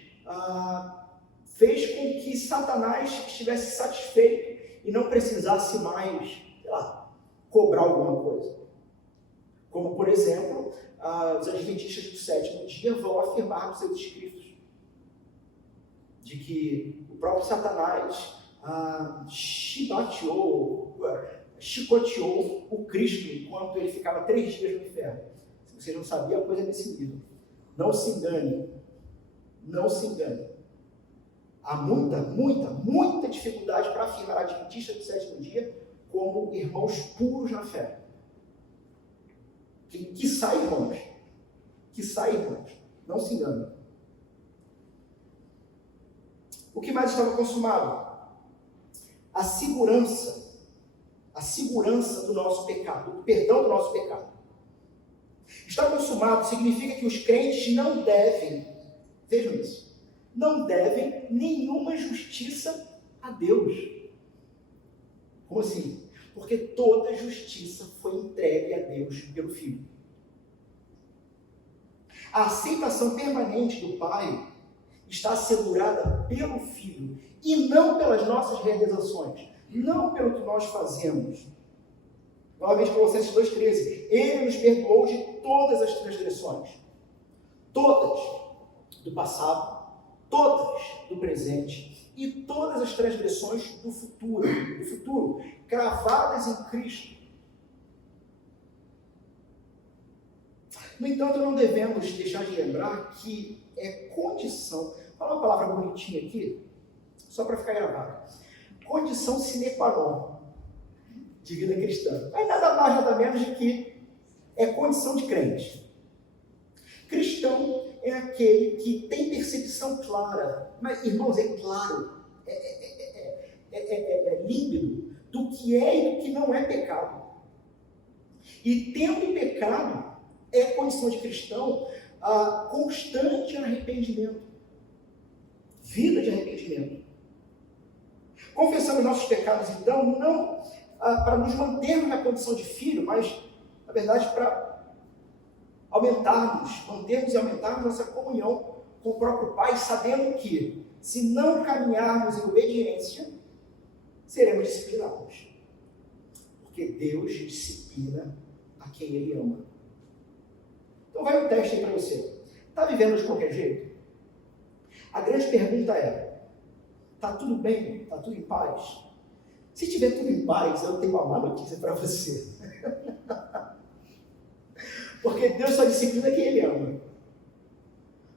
fez com que Satanás estivesse satisfeito e não precisasse mais, sei lá, cobrar alguma coisa. Como, por exemplo, os adventistas do sétimo dia vão afirmar nos seus escritos de que o próprio Satanás chicoteou o Cristo enquanto ele ficava 3 dias no inferno. Se você não sabia, a coisa é nesse nível. Não se engane. Não se engane. Há muita dificuldade para afirmar adventistas do sétimo dia como irmãos puros na fé. Que sai, irmãos. Que sai, irmãos. Não se engane. O que mais estava consumado? A segurança do nosso pecado, o perdão do nosso pecado. Está consumado significa que os crentes não devem, vejam isso, não devem nenhuma justiça a Deus. Como assim? Porque toda justiça foi entregue a Deus pelo Filho. A aceitação permanente do Pai está assegurada pelo Filho e não pelas nossas realizações, não pelo que nós fazemos. Novamente, Colossenses 2,13. Ele nos perdoou de todas as transgressões, todas do passado, todas do presente e todas as transgressões do futuro, cravadas em Cristo. No entanto, não devemos deixar de lembrar que é condição, fala uma palavra bonitinha aqui, só para ficar gravado, condição sine qua non de vida cristã. Mas nada mais, nada menos de que é condição de crente. Cristão é aquele que tem percepção clara, mas, irmãos, é claro, é límpido do que é e do que não é pecado. E tendo pecado, é condição de cristão constante arrependimento, vida de arrependimento. Confessamos nossos pecados, então, não para nos mantermos na condição de filho, mas, na verdade, para mantermos e aumentarmos nossa comunhão com o próprio Pai, sabendo que, se não caminharmos em obediência, seremos disciplinados. Porque Deus disciplina a quem Ele ama. Então vai um teste aí para você. Está vivendo de qualquer jeito? A grande pergunta é, está tudo bem? Está tudo em paz? Se tiver tudo em paz, eu tenho uma má notícia para você. Porque Deus só disciplina quem Ele ama.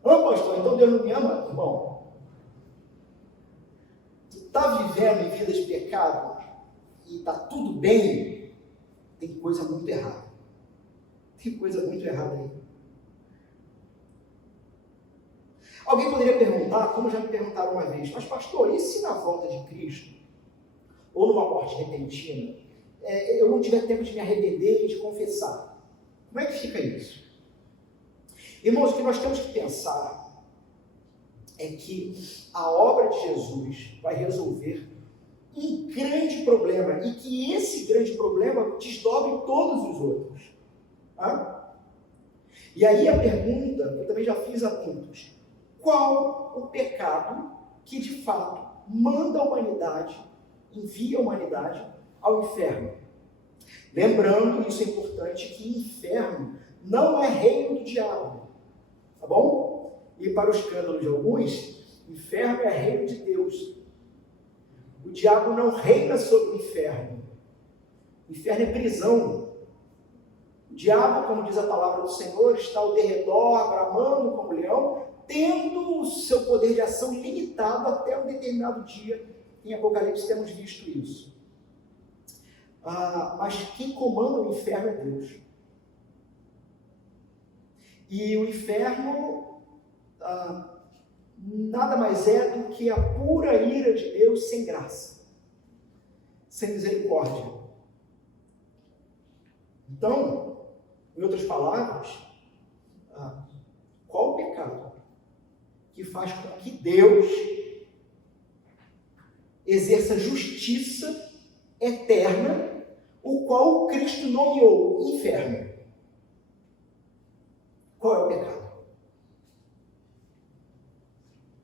Pastor, então Deus não me ama? Irmão, tu está vivendo em vida de pecado e está tudo bem, tem coisa muito errada. Tem coisa muito errada aí. Alguém poderia perguntar, como já me perguntaram uma vez, mas pastor, e se na volta de Cristo, ou numa morte repentina, eu não tiver tempo de me arrepender e de confessar? Como é que fica isso? Irmãos, o que nós temos que pensar é que a obra de Jesus vai resolver um grande problema e que esse grande problema desdobre todos os outros. Tá? E aí a pergunta, que eu também já fiz a muitos, qual o pecado que de fato manda a humanidade, envia a humanidade ao inferno? Lembrando, isso é importante, que inferno não é reino do diabo, tá bom? E para o escândalo de alguns, inferno é reino de Deus. O diabo não reina sobre o inferno. O inferno é prisão. O diabo, como diz a palavra do Senhor, está ao derredor, bramando como leão, tendo o seu poder de ação limitado até um determinado dia. Em Apocalipse temos visto isso. Mas quem comanda o inferno é Deus. E o inferno nada mais é do que a pura ira de Deus sem graça, sem misericórdia. Então, em outras palavras, qual o pecado que faz com que Deus exerça justiça eterna, o qual Cristo nomeou inferno? Qual é o pecado?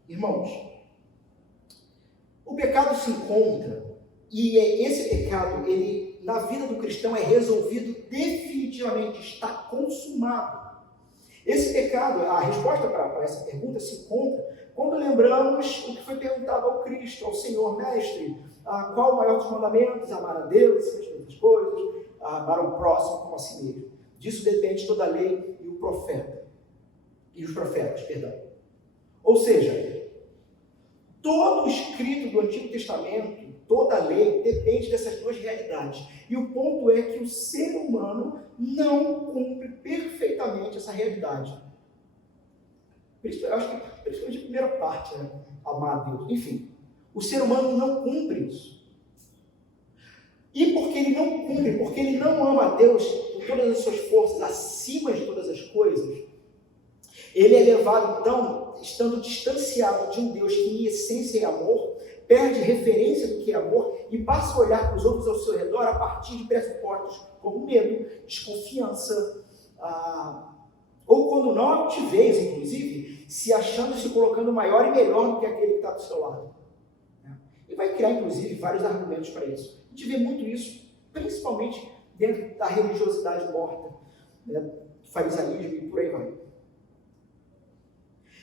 Irmãos, o pecado se encontra, e esse pecado, ele, na vida do cristão, é resolvido definitivamente, está consumado. Esse pecado, a resposta para essa pergunta se encontra quando lembramos o que foi perguntado ao Cristo, ao Senhor, mestre, qual o maior dos mandamentos? Amar a Deus, as outras coisas, amar o próximo como a si mesmo. Disso depende toda a lei e o profeta. E os profetas, perdão. Ou seja, todo o escrito do Antigo Testamento, toda a lei, depende dessas duas realidades. E o ponto é que o ser humano não cumpre perfeitamente essa realidade. Eu acho que, principalmente a primeira parte, né? Amar a Deus. Enfim, o ser humano não cumpre isso. E porque ele não cumpre, porque ele não ama a Deus com todas as suas forças, acima de todas as coisas, ele é levado, então, estando distanciado de um Deus que em essência é amor, perde referência do que é amor e passa a olhar para os outros ao seu redor a partir de pressupostos como medo, desconfiança, ou quando não altivez, inclusive, se achando e se colocando maior e melhor do que aquele que está do seu lado. E vai criar, inclusive, vários argumentos para isso. A gente vê muito isso, principalmente dentro da religiosidade morta, né? Farisaísmo e por aí vai.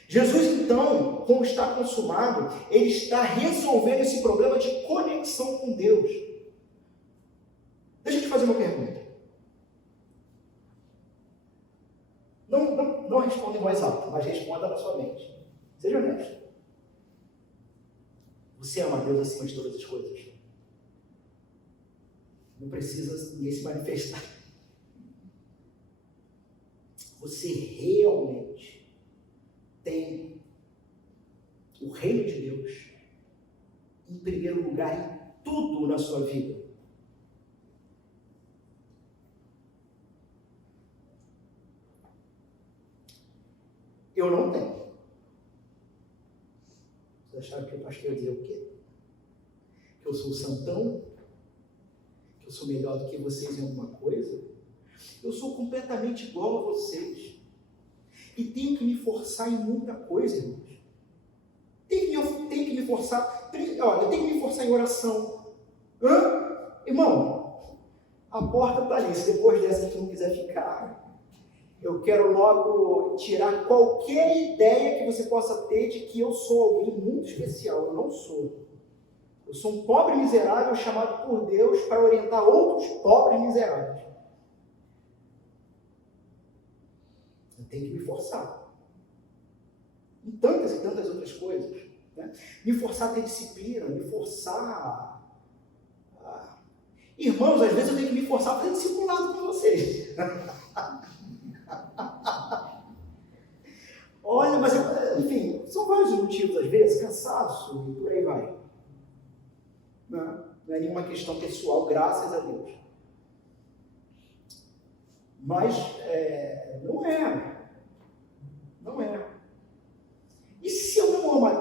Jesus, então, como está consumado, ele está resolvendo esse problema de conexão com Deus. Deixa eu te fazer uma pergunta. Não responda em voz alta, mas responda na sua mente. Seja honesto. Você ama a Deus acima de todas as coisas? Não precisa ninguém se manifestar. Você realmente tem o reino de Deus em primeiro lugar em tudo na sua vida? Eu não tenho. Vocês acharam que o pastor ia dizer o quê? Que eu sou santão? Que eu sou melhor do que vocês em alguma coisa? Eu sou completamente igual a vocês. E tenho que me forçar em muita coisa, irmãos. Tenho que me forçar. Olha, eu tenho que me forçar em oração. Irmão, a porta está ali. Se depois dessa tu não quiser ficar, eu quero logo tirar qualquer ideia que você possa ter de que eu sou alguém muito especial. Eu não sou. Eu sou um pobre miserável chamado por Deus para orientar outros pobres miseráveis. Eu tenho que me forçar. Em tantas e tantas outras coisas. Né? Me forçar a ter disciplina, me forçar Irmãos, às vezes eu tenho que me forçar a fazer discipulado com vocês. Olha, mas enfim, são vários motivos às vezes, cansaço e por aí vai. Não é nenhuma questão pessoal, graças a Deus. Mas não é. E se eu não amo a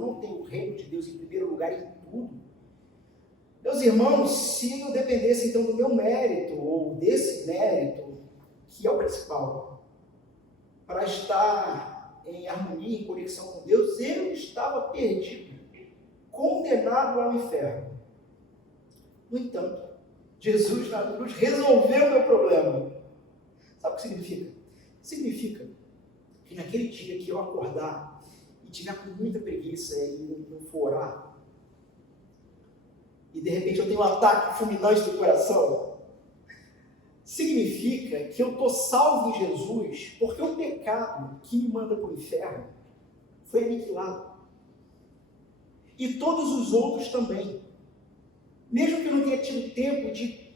eu não tenho o reino de Deus em primeiro lugar em tudo, meus irmãos, se eu dependesse então do meu mérito, ou desse mérito, que é o principal, para estar em harmonia, em conexão com Deus, eu estava perdido, condenado ao inferno. No entanto, Jesus na cruz resolveu o meu problema. Sabe o que significa? Significa que naquele dia que eu acordar e tiver com muita preguiça e não for orar, e de repente eu tenho um ataque fulminante do coração, significa que eu estou salvo em Jesus, porque o pecado que me manda para o inferno foi aniquilado. E todos os outros também. Mesmo que eu não tenha tido tempo de,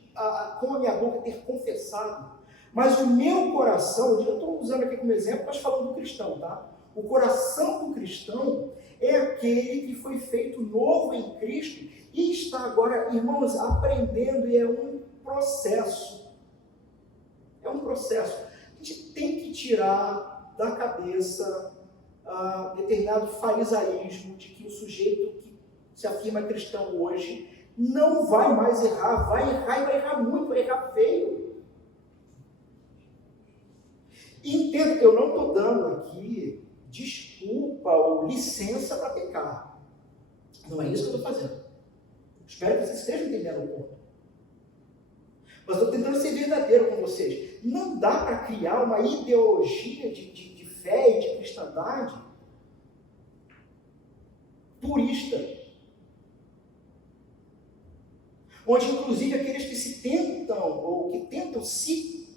com a minha boca, ter confessado, mas o meu coração, eu estou usando aqui como exemplo, mas falando do cristão, tá? O coração do cristão é aquele que foi feito novo em Cristo e está agora, irmãos, aprendendo, e é um processo. É um processo. A gente tem que tirar da cabeça determinado farisaísmo de que o sujeito que se afirma cristão hoje não vai mais errar, vai errar e vai errar muito, vai errar feio. E entenda que eu não estou dando aqui desculpa ou licença para pecar. Não é isso que eu estou fazendo. Espero que vocês estejam entendendo o ponto. Mas estou tentando ser verdadeiro com vocês. Não dá para criar uma ideologia de fé e de cristandade purista. Onde, inclusive, aqueles que se tentam, ou que tentam se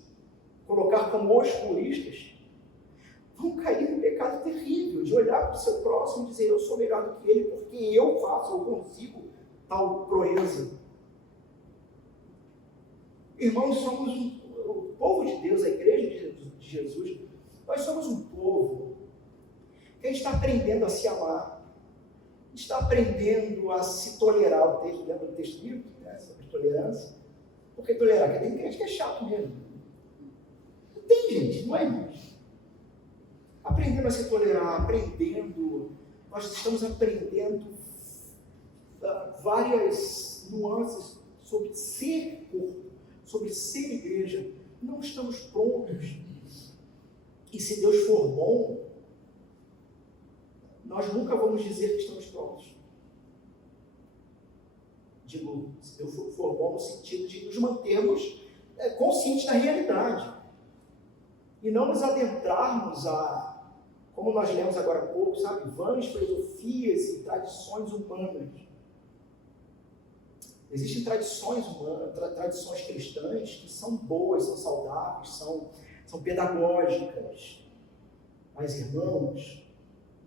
colocar como os puristas, vão cair num pecado terrível, de olhar para o seu próximo e dizer, eu sou melhor do que ele, porque eu faço, eu consigo tal proeza. Irmãos, somos o povo de Deus, a igreja de Jesus, nós somos um povo que a gente está aprendendo a se amar, a gente está aprendendo a se tolerar. O texto, lembra do texto bíblico, né, sobre tolerância? Porque tolerar, porque tem gente que é chato mesmo. Não tem gente, não é, irmãos? Aprendendo a se tolerar, nós estamos aprendendo várias nuances sobre ser corpo, sobre ser igreja. Não estamos prontos. E se Deus for bom, nós nunca vamos dizer que estamos prontos. Digo, se Deus for bom no sentido de nos mantermos conscientes da realidade. E não nos adentrarmos como nós lemos agora há pouco, sabe, vãs filosofias e tradições humanas. Existem tradições humanas, tradições cristãs que são boas, são saudáveis, são pedagógicas. Mas, irmãos,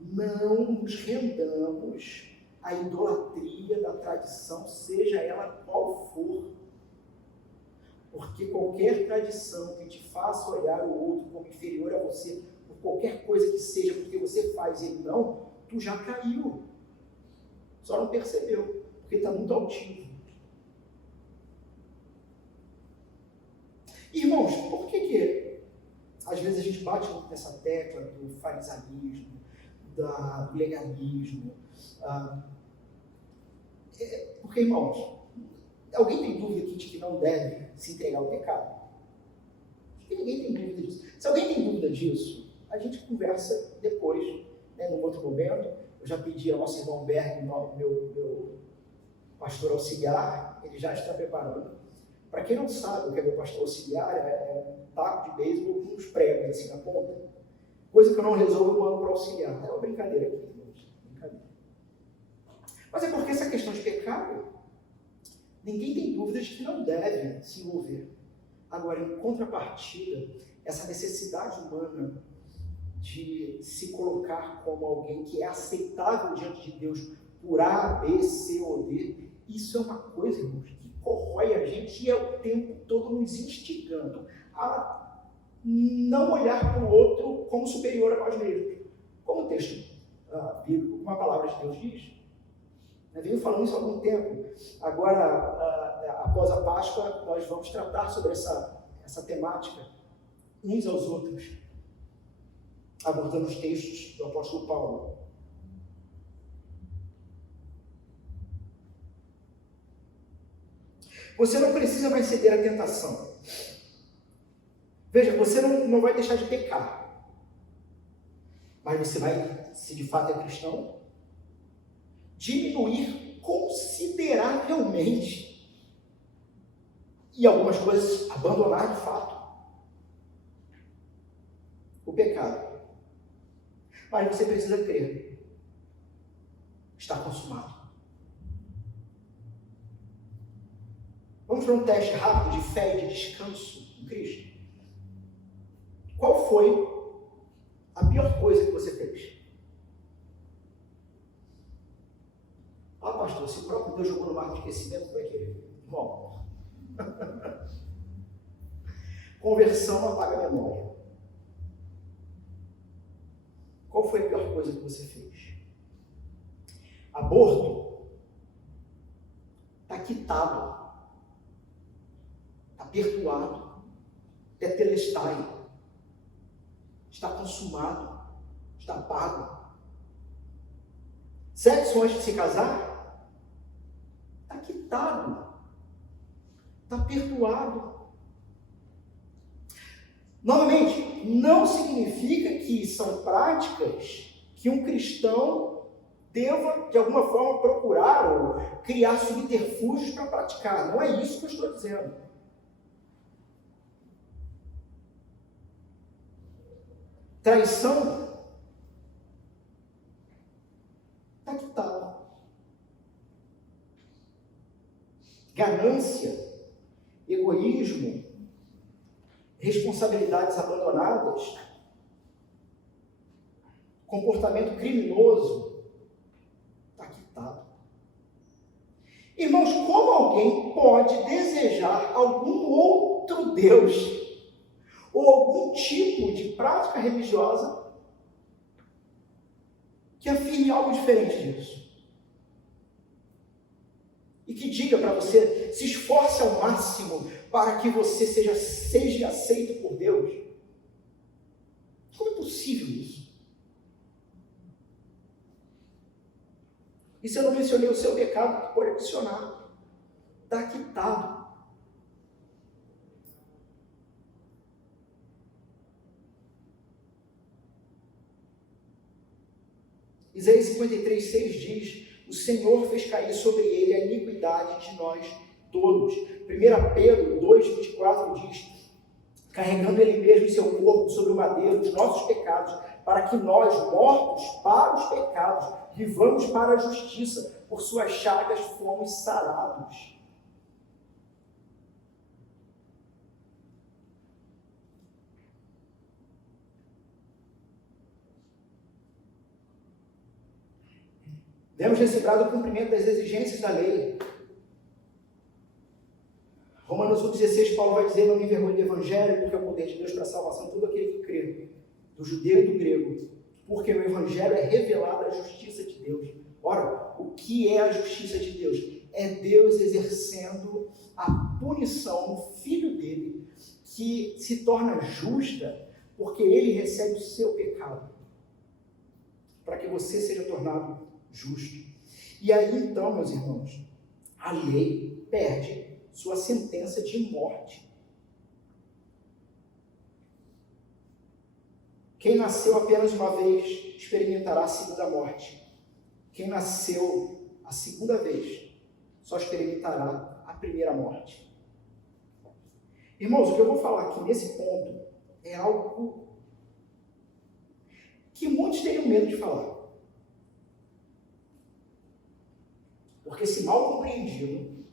não nos rendamos à idolatria da tradição, seja ela qual for. Porque qualquer tradição que te faça olhar o outro como inferior a você, por qualquer coisa que seja, porque você faz e ele não, tu já caiu. Só não percebeu, porque está muito altivo. Irmãos, por que às vezes a gente bate muito nessa tecla do farisaísmo, do legalismo? Porque, irmãos, alguém tem dúvida aqui de que não deve se entregar ao pecado? Acho que ninguém tem dúvida disso. Se alguém tem dúvida disso, a gente conversa depois, num outro momento. Eu já pedi ao nosso irmão Berg, meu pastor auxiliar, ele já está preparando. Para quem não sabe o que é meu pastor auxiliar, é um taco de beisebol com uns pregos assim na ponta. Coisa que eu não resolvo, eu mando para auxiliar. É uma brincadeira aqui, gente. Brincadeira. Mas é porque essa questão de pecado, ninguém tem dúvida de que não deve se envolver. Agora, em contrapartida, essa necessidade humana de se colocar como alguém que é aceitável diante de Deus por A, B, C ou D, isso é uma coisa, irmãos, que corrói a gente e é o tempo todo nos instigando a não olhar para o outro como superior a nós mesmos. Como o texto bíblico, como a palavra de Deus diz. Eu venho falando isso há algum tempo. Agora, após a Páscoa, nós vamos tratar sobre essa temática uns aos outros, abordando os textos do apóstolo Paulo. Você não precisa mais ceder à tentação. Veja, você não vai deixar de pecar. Mas você vai, se de fato é cristão, diminuir consideravelmente. E algumas coisas abandonar de fato. O pecado. Mas você precisa crer. Está consumado. Vamos para um teste rápido de fé e de descanso em Cristo. Qual foi a pior coisa que você fez? Ah, pastor, se o próprio Deus jogou no mar de esquecimento, como é que é? Bom. Conversão apaga a memória. Qual foi a pior coisa que você fez? Aborto está quitado, está perdoado, tetelestai, está consumado, está pago. Sexo antes de se casar está quitado, está perdoado. Novamente, não significa que são práticas que um cristão deva, de alguma forma, procurar ou criar subterfúgios para praticar. Não é isso que eu estou dizendo. Traição está quitado. Ganância, egoísmo, responsabilidades abandonadas, comportamento criminoso, está quitado. Irmãos, como alguém pode desejar algum outro Deus ou algum tipo de prática religiosa que afirme algo diferente disso? E que diga para você, se esforce ao máximo para que você seja aceito por Deus. Como é possível isso? E se eu não mencionei o seu pecado, que pode adicionar. Está quitado. Isaías 53:6 diz: o Senhor fez cair sobre ele a iniquidade de nós todos. 1 Pedro 2:24 diz: carregando ele mesmo em seu corpo sobre o madeiro os nossos pecados, para que nós, mortos para os pecados, vivamos para a justiça, por suas chagas fomos sarados. Devemos receber o cumprimento das exigências da lei. Romanos 1,16, Paulo vai dizer: não me envergonhe do Evangelho, porque é o poder de Deus para a salvação de todo aquele que crê, do judeu e do grego, porque no Evangelho é revelada a justiça de Deus. Ora, o que é a justiça de Deus? É Deus exercendo a punição no Filho dele, que se torna justa, porque ele recebe o seu pecado, para que você seja tornado justo. E aí então, meus irmãos, a lei perde sua sentença de morte. Quem nasceu apenas uma vez experimentará a segunda morte. Quem nasceu a segunda vez só experimentará a primeira morte. Irmãos, o que eu vou falar aqui nesse ponto é algo que muitos teriam medo de falar. Porque se mal compreendido,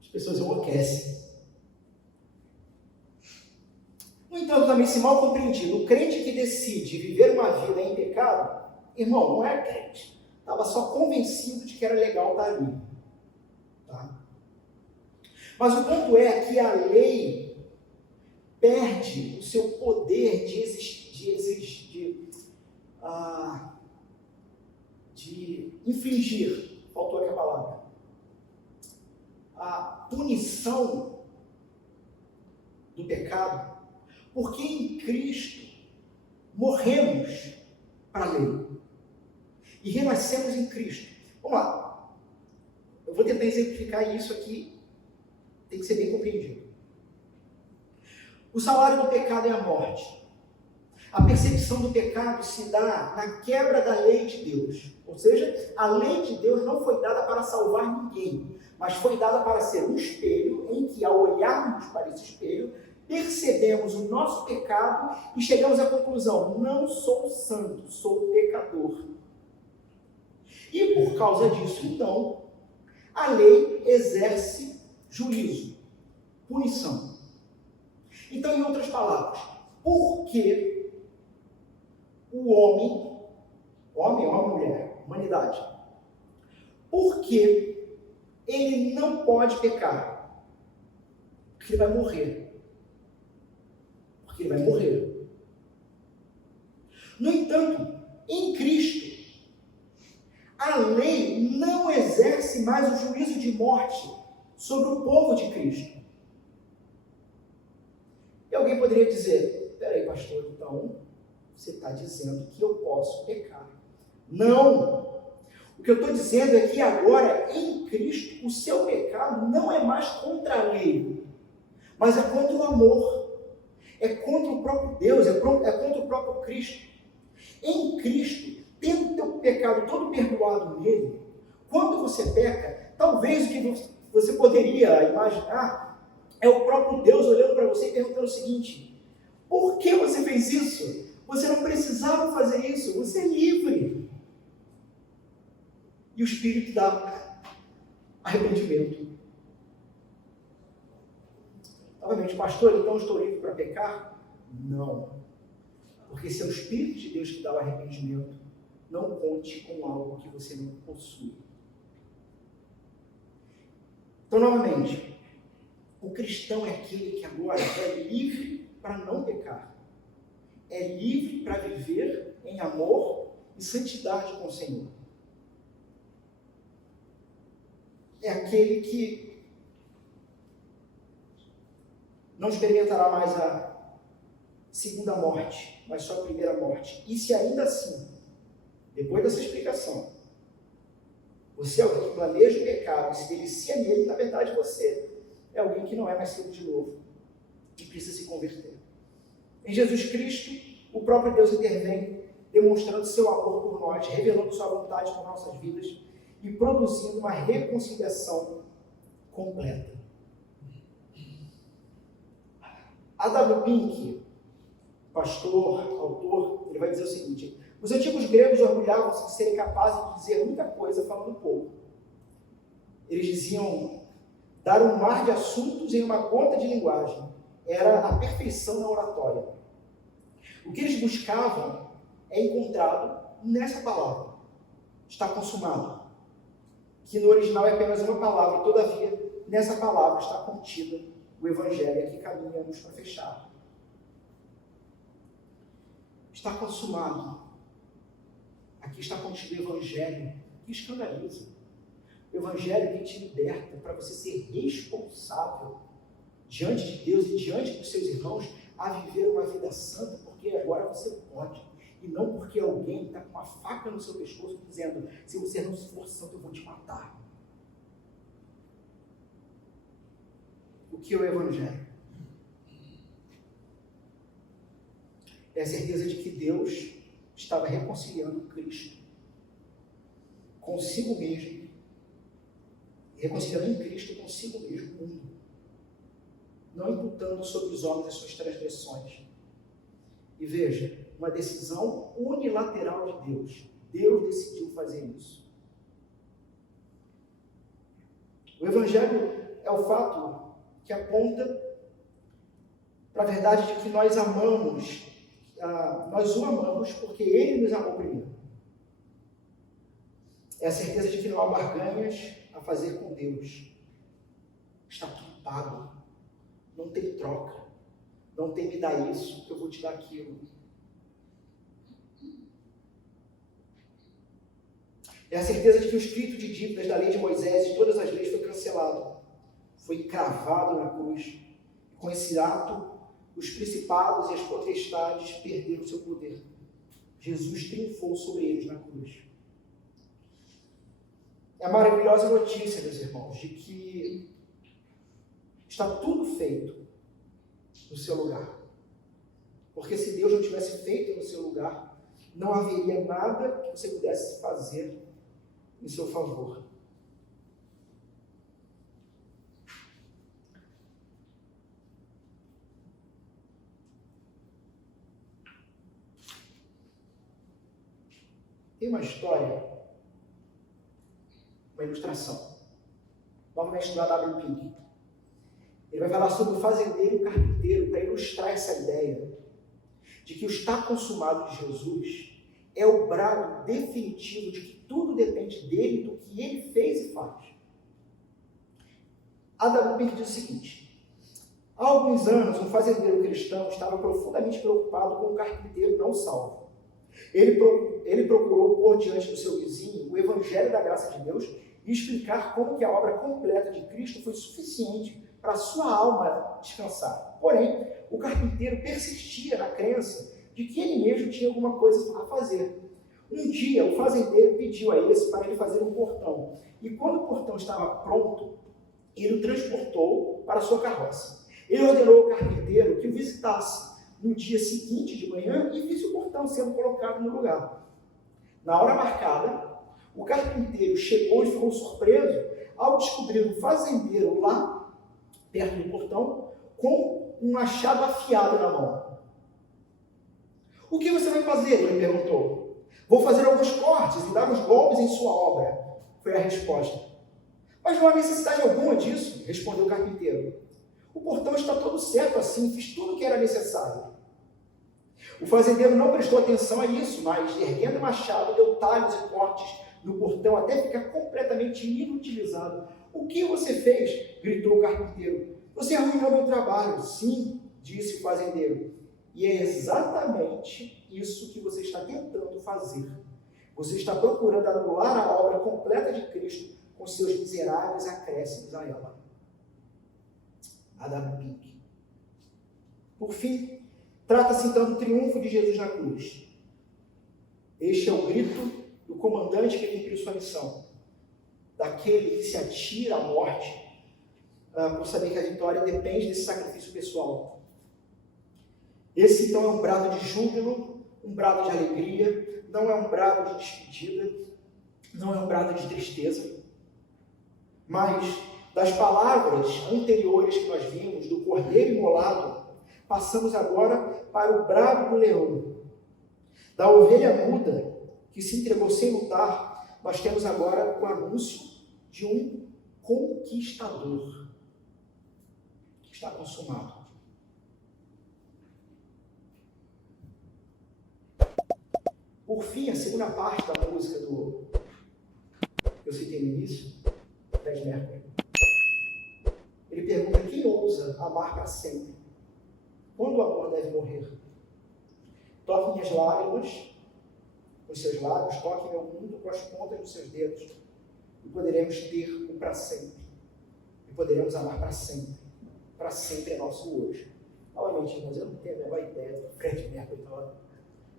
as pessoas enlouquecem. No entanto, também, se mal compreendido, o crente que decide viver uma vida em pecado, irmão, não é crente. Estava só convencido de que era legal estar ali. Tá? Mas o ponto é que a lei perde o seu poder de infligir, faltou aqui a palavra, a punição do pecado, porque em Cristo morremos para a lei e renascemos em Cristo. Vamos lá. Eu vou tentar exemplificar isso aqui, tem que ser bem compreendido. O salário do pecado é a morte. A percepção do pecado se dá na quebra da lei de Deus. Ou seja, a lei de Deus não foi dada para salvar ninguém, mas foi dada para ser um espelho em que, ao olharmos para esse espelho, percebemos o nosso pecado e chegamos à conclusão: não sou santo, sou pecador. E por causa disso, então, a lei exerce juízo, punição. Então, em outras palavras, por que o homem ou mulher, humanidade, por que ele não pode pecar? Porque ele vai morrer. Porque ele vai morrer. No entanto, em Cristo, a lei não exerce mais o juízo de morte sobre o povo de Cristo. E alguém poderia dizer: peraí, pastor, então você está dizendo que eu posso pecar? Não! O que eu estou dizendo é que agora, em Cristo, o seu pecado não é mais contra a lei, mas é contra o amor, é contra o próprio Deus, é contra o próprio Cristo. Em Cristo, tendo o teu pecado todo perdoado nele, quando você peca, talvez o que você poderia imaginar é o próprio Deus olhando para você e perguntando o seguinte: por que você fez isso? Você não precisava fazer isso, você é livre. E o Espírito dá arrependimento. Novamente, pastor, então eu estou livre para pecar? Não. Porque se é o Espírito de Deus que dá o arrependimento, não conte com algo que você não possui. Então, novamente, o cristão é aquele que agora é livre para não pecar. É livre para viver em amor e santidade com o Senhor. É aquele que não experimentará mais a segunda morte, mas só a primeira morte. E se ainda assim, depois dessa explicação, você é alguém que planeja o pecado e se delicia nele, na verdade você é alguém que não é nascido de novo e precisa se converter. Em Jesus Cristo, o próprio Deus intervém, demonstrando seu amor por nós, revelando sua vontade por nossas vidas e produzindo uma reconciliação completa. A W. Pink, pastor, autor, ele vai dizer o seguinte: os antigos gregos orgulhavam-se de serem capazes de dizer muita coisa falando pouco. Eles diziam dar um mar de assuntos em uma gota de linguagem. Era a perfeição na oratória. O que eles buscavam é encontrado nessa palavra. Está consumado. Que no original é apenas uma palavra, todavia, nessa palavra está contida o Evangelho que caminhamos para fechar. Está consumado. Aqui está contido o Evangelho que escandaliza. O Evangelho que te liberta para você ser responsável diante de Deus e diante dos seus irmãos a viver uma vida santa, porque agora você pode. E não porque alguém está com uma faca no seu pescoço dizendo: se você não for santo, eu vou te matar. O que é o Evangelho? É a certeza de que Deus estava reconciliando Cristo consigo mesmo, reconciliando em Cristo consigo mesmo o mundo, não imputando sobre os homens as suas transgressões. E veja, uma decisão unilateral de Deus. Deus decidiu fazer isso. O Evangelho é o fato que aponta para a verdade de que nós amamos, nós o amamos porque Ele nos amou primeiro. É a certeza de que não há barganhas a fazer com Deus. Está tudo pago. Não tem troca. Não tem me dar isso, que eu vou te dar aquilo. É a certeza de que o escrito de dívidas da lei de Moisés e todas as leis foi cancelado. Foi cravado na cruz. Com esse ato, os principados e as potestades perderam seu poder. Jesus triunfou sobre eles na cruz. É a maravilhosa notícia, meus irmãos, de que está tudo feito no seu lugar. Porque se Deus não tivesse feito no seu lugar, não haveria nada que você pudesse fazer em seu favor. Tem uma história, uma ilustração. Novamente do A.W. Pink. Ele vai falar sobre o fazendeiro e o carpinteiro para ilustrar essa ideia de que o está consumado de Jesus é o brado definitivo de que tudo depende dele, do que ele fez e faz. A.W. Pink diz o seguinte: há alguns anos, um fazendeiro cristão estava profundamente preocupado com um carpinteiro não salvo. Ele procurou pôr diante do seu vizinho o Evangelho da graça de Deus e explicar como que a obra completa de Cristo foi suficiente para a sua alma descansar. Porém, o carpinteiro persistia na crença de que ele mesmo tinha alguma coisa a fazer. Um dia, o fazendeiro pediu a esse para ele fazer um portão. E quando o portão estava pronto, ele o transportou para a sua carroça. Ele ordenou ao carpinteiro que o visitasse no dia seguinte de manhã e visse o portão sendo colocado no lugar. Na hora marcada, o carpinteiro chegou e ficou surpreso ao descobrir um fazendeiro lá, perto do portão, com um machado afiado na mão. O que você vai fazer? Ele perguntou. Vou fazer alguns cortes e dar uns golpes em sua obra, foi a resposta. Mas não há necessidade alguma disso, respondeu o carpinteiro. O portão está todo certo assim, fiz tudo o que era necessário. O fazendeiro não prestou atenção a isso, mas, erguendo o machado, deu talhos e cortes no portão até ficar completamente inutilizado. O que você fez? Gritou o carpinteiro. Você arruinou meu trabalho. Sim, disse o fazendeiro. E é exatamente isso que você está tentando fazer. Você está procurando anular a obra completa de Cristo com seus miseráveis acréscimos a ela. A.W. Pink. Por fim, trata-se então do triunfo de Jesus na cruz. Este é o grito do comandante que cumpriu sua missão, daquele que se atira à morte, por saber que a vitória depende desse sacrifício pessoal. Esse então é um brado de júbilo, um brado de alegria, não é um brado de despedida, não é um brado de tristeza, mas das palavras anteriores que nós vimos, do cordeiro imolado, passamos agora para o brado do leão. Da ovelha muda, que se entregou sem lutar, nós temos agora o anúncio de um conquistador. Está consumado. Por fim, a segunda parte da música que eu citei no início, Fred Mercury. Ele pergunta: quem ousa amar para sempre? Quando o amor deve morrer? Toque minhas lágrimas com seus lábios, toque meu mundo com as pontas dos seus dedos, e poderemos ter o para sempre. E poderemos amar para sempre. Para sempre é nosso hoje. Novamente, irmãos, eu não tenho a menor ideia do Fred Mercury,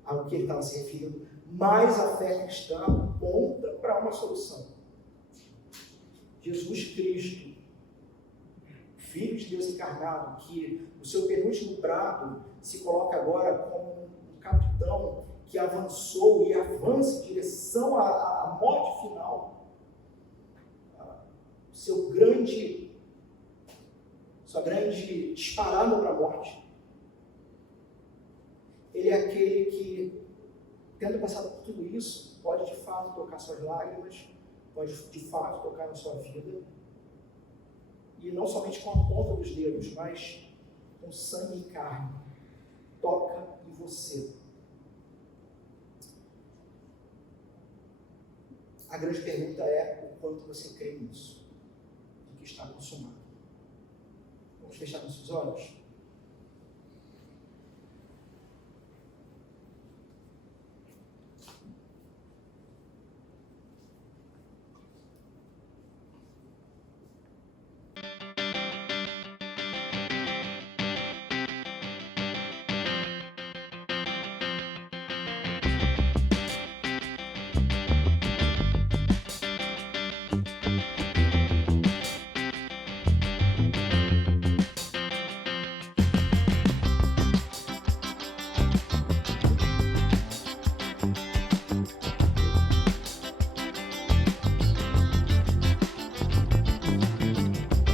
ao que ele estava se referindo, mas a fé cristã aponta para uma solução. Jesus Cristo, Filho de Deus encarnado, que o seu penúltimo brado se coloca agora como um capitão que avançou e avança em direção à morte final. Sua grande disparada para a morte. Ele é aquele que, tendo passado por tudo isso, pode de fato tocar suas lágrimas, pode de fato tocar na sua vida. E não somente com a ponta dos dedos, mas com sangue e carne. Toca em você. A grande pergunta é o quanto você crê nisso, de que está consumado. Vamos fechar nossos olhos?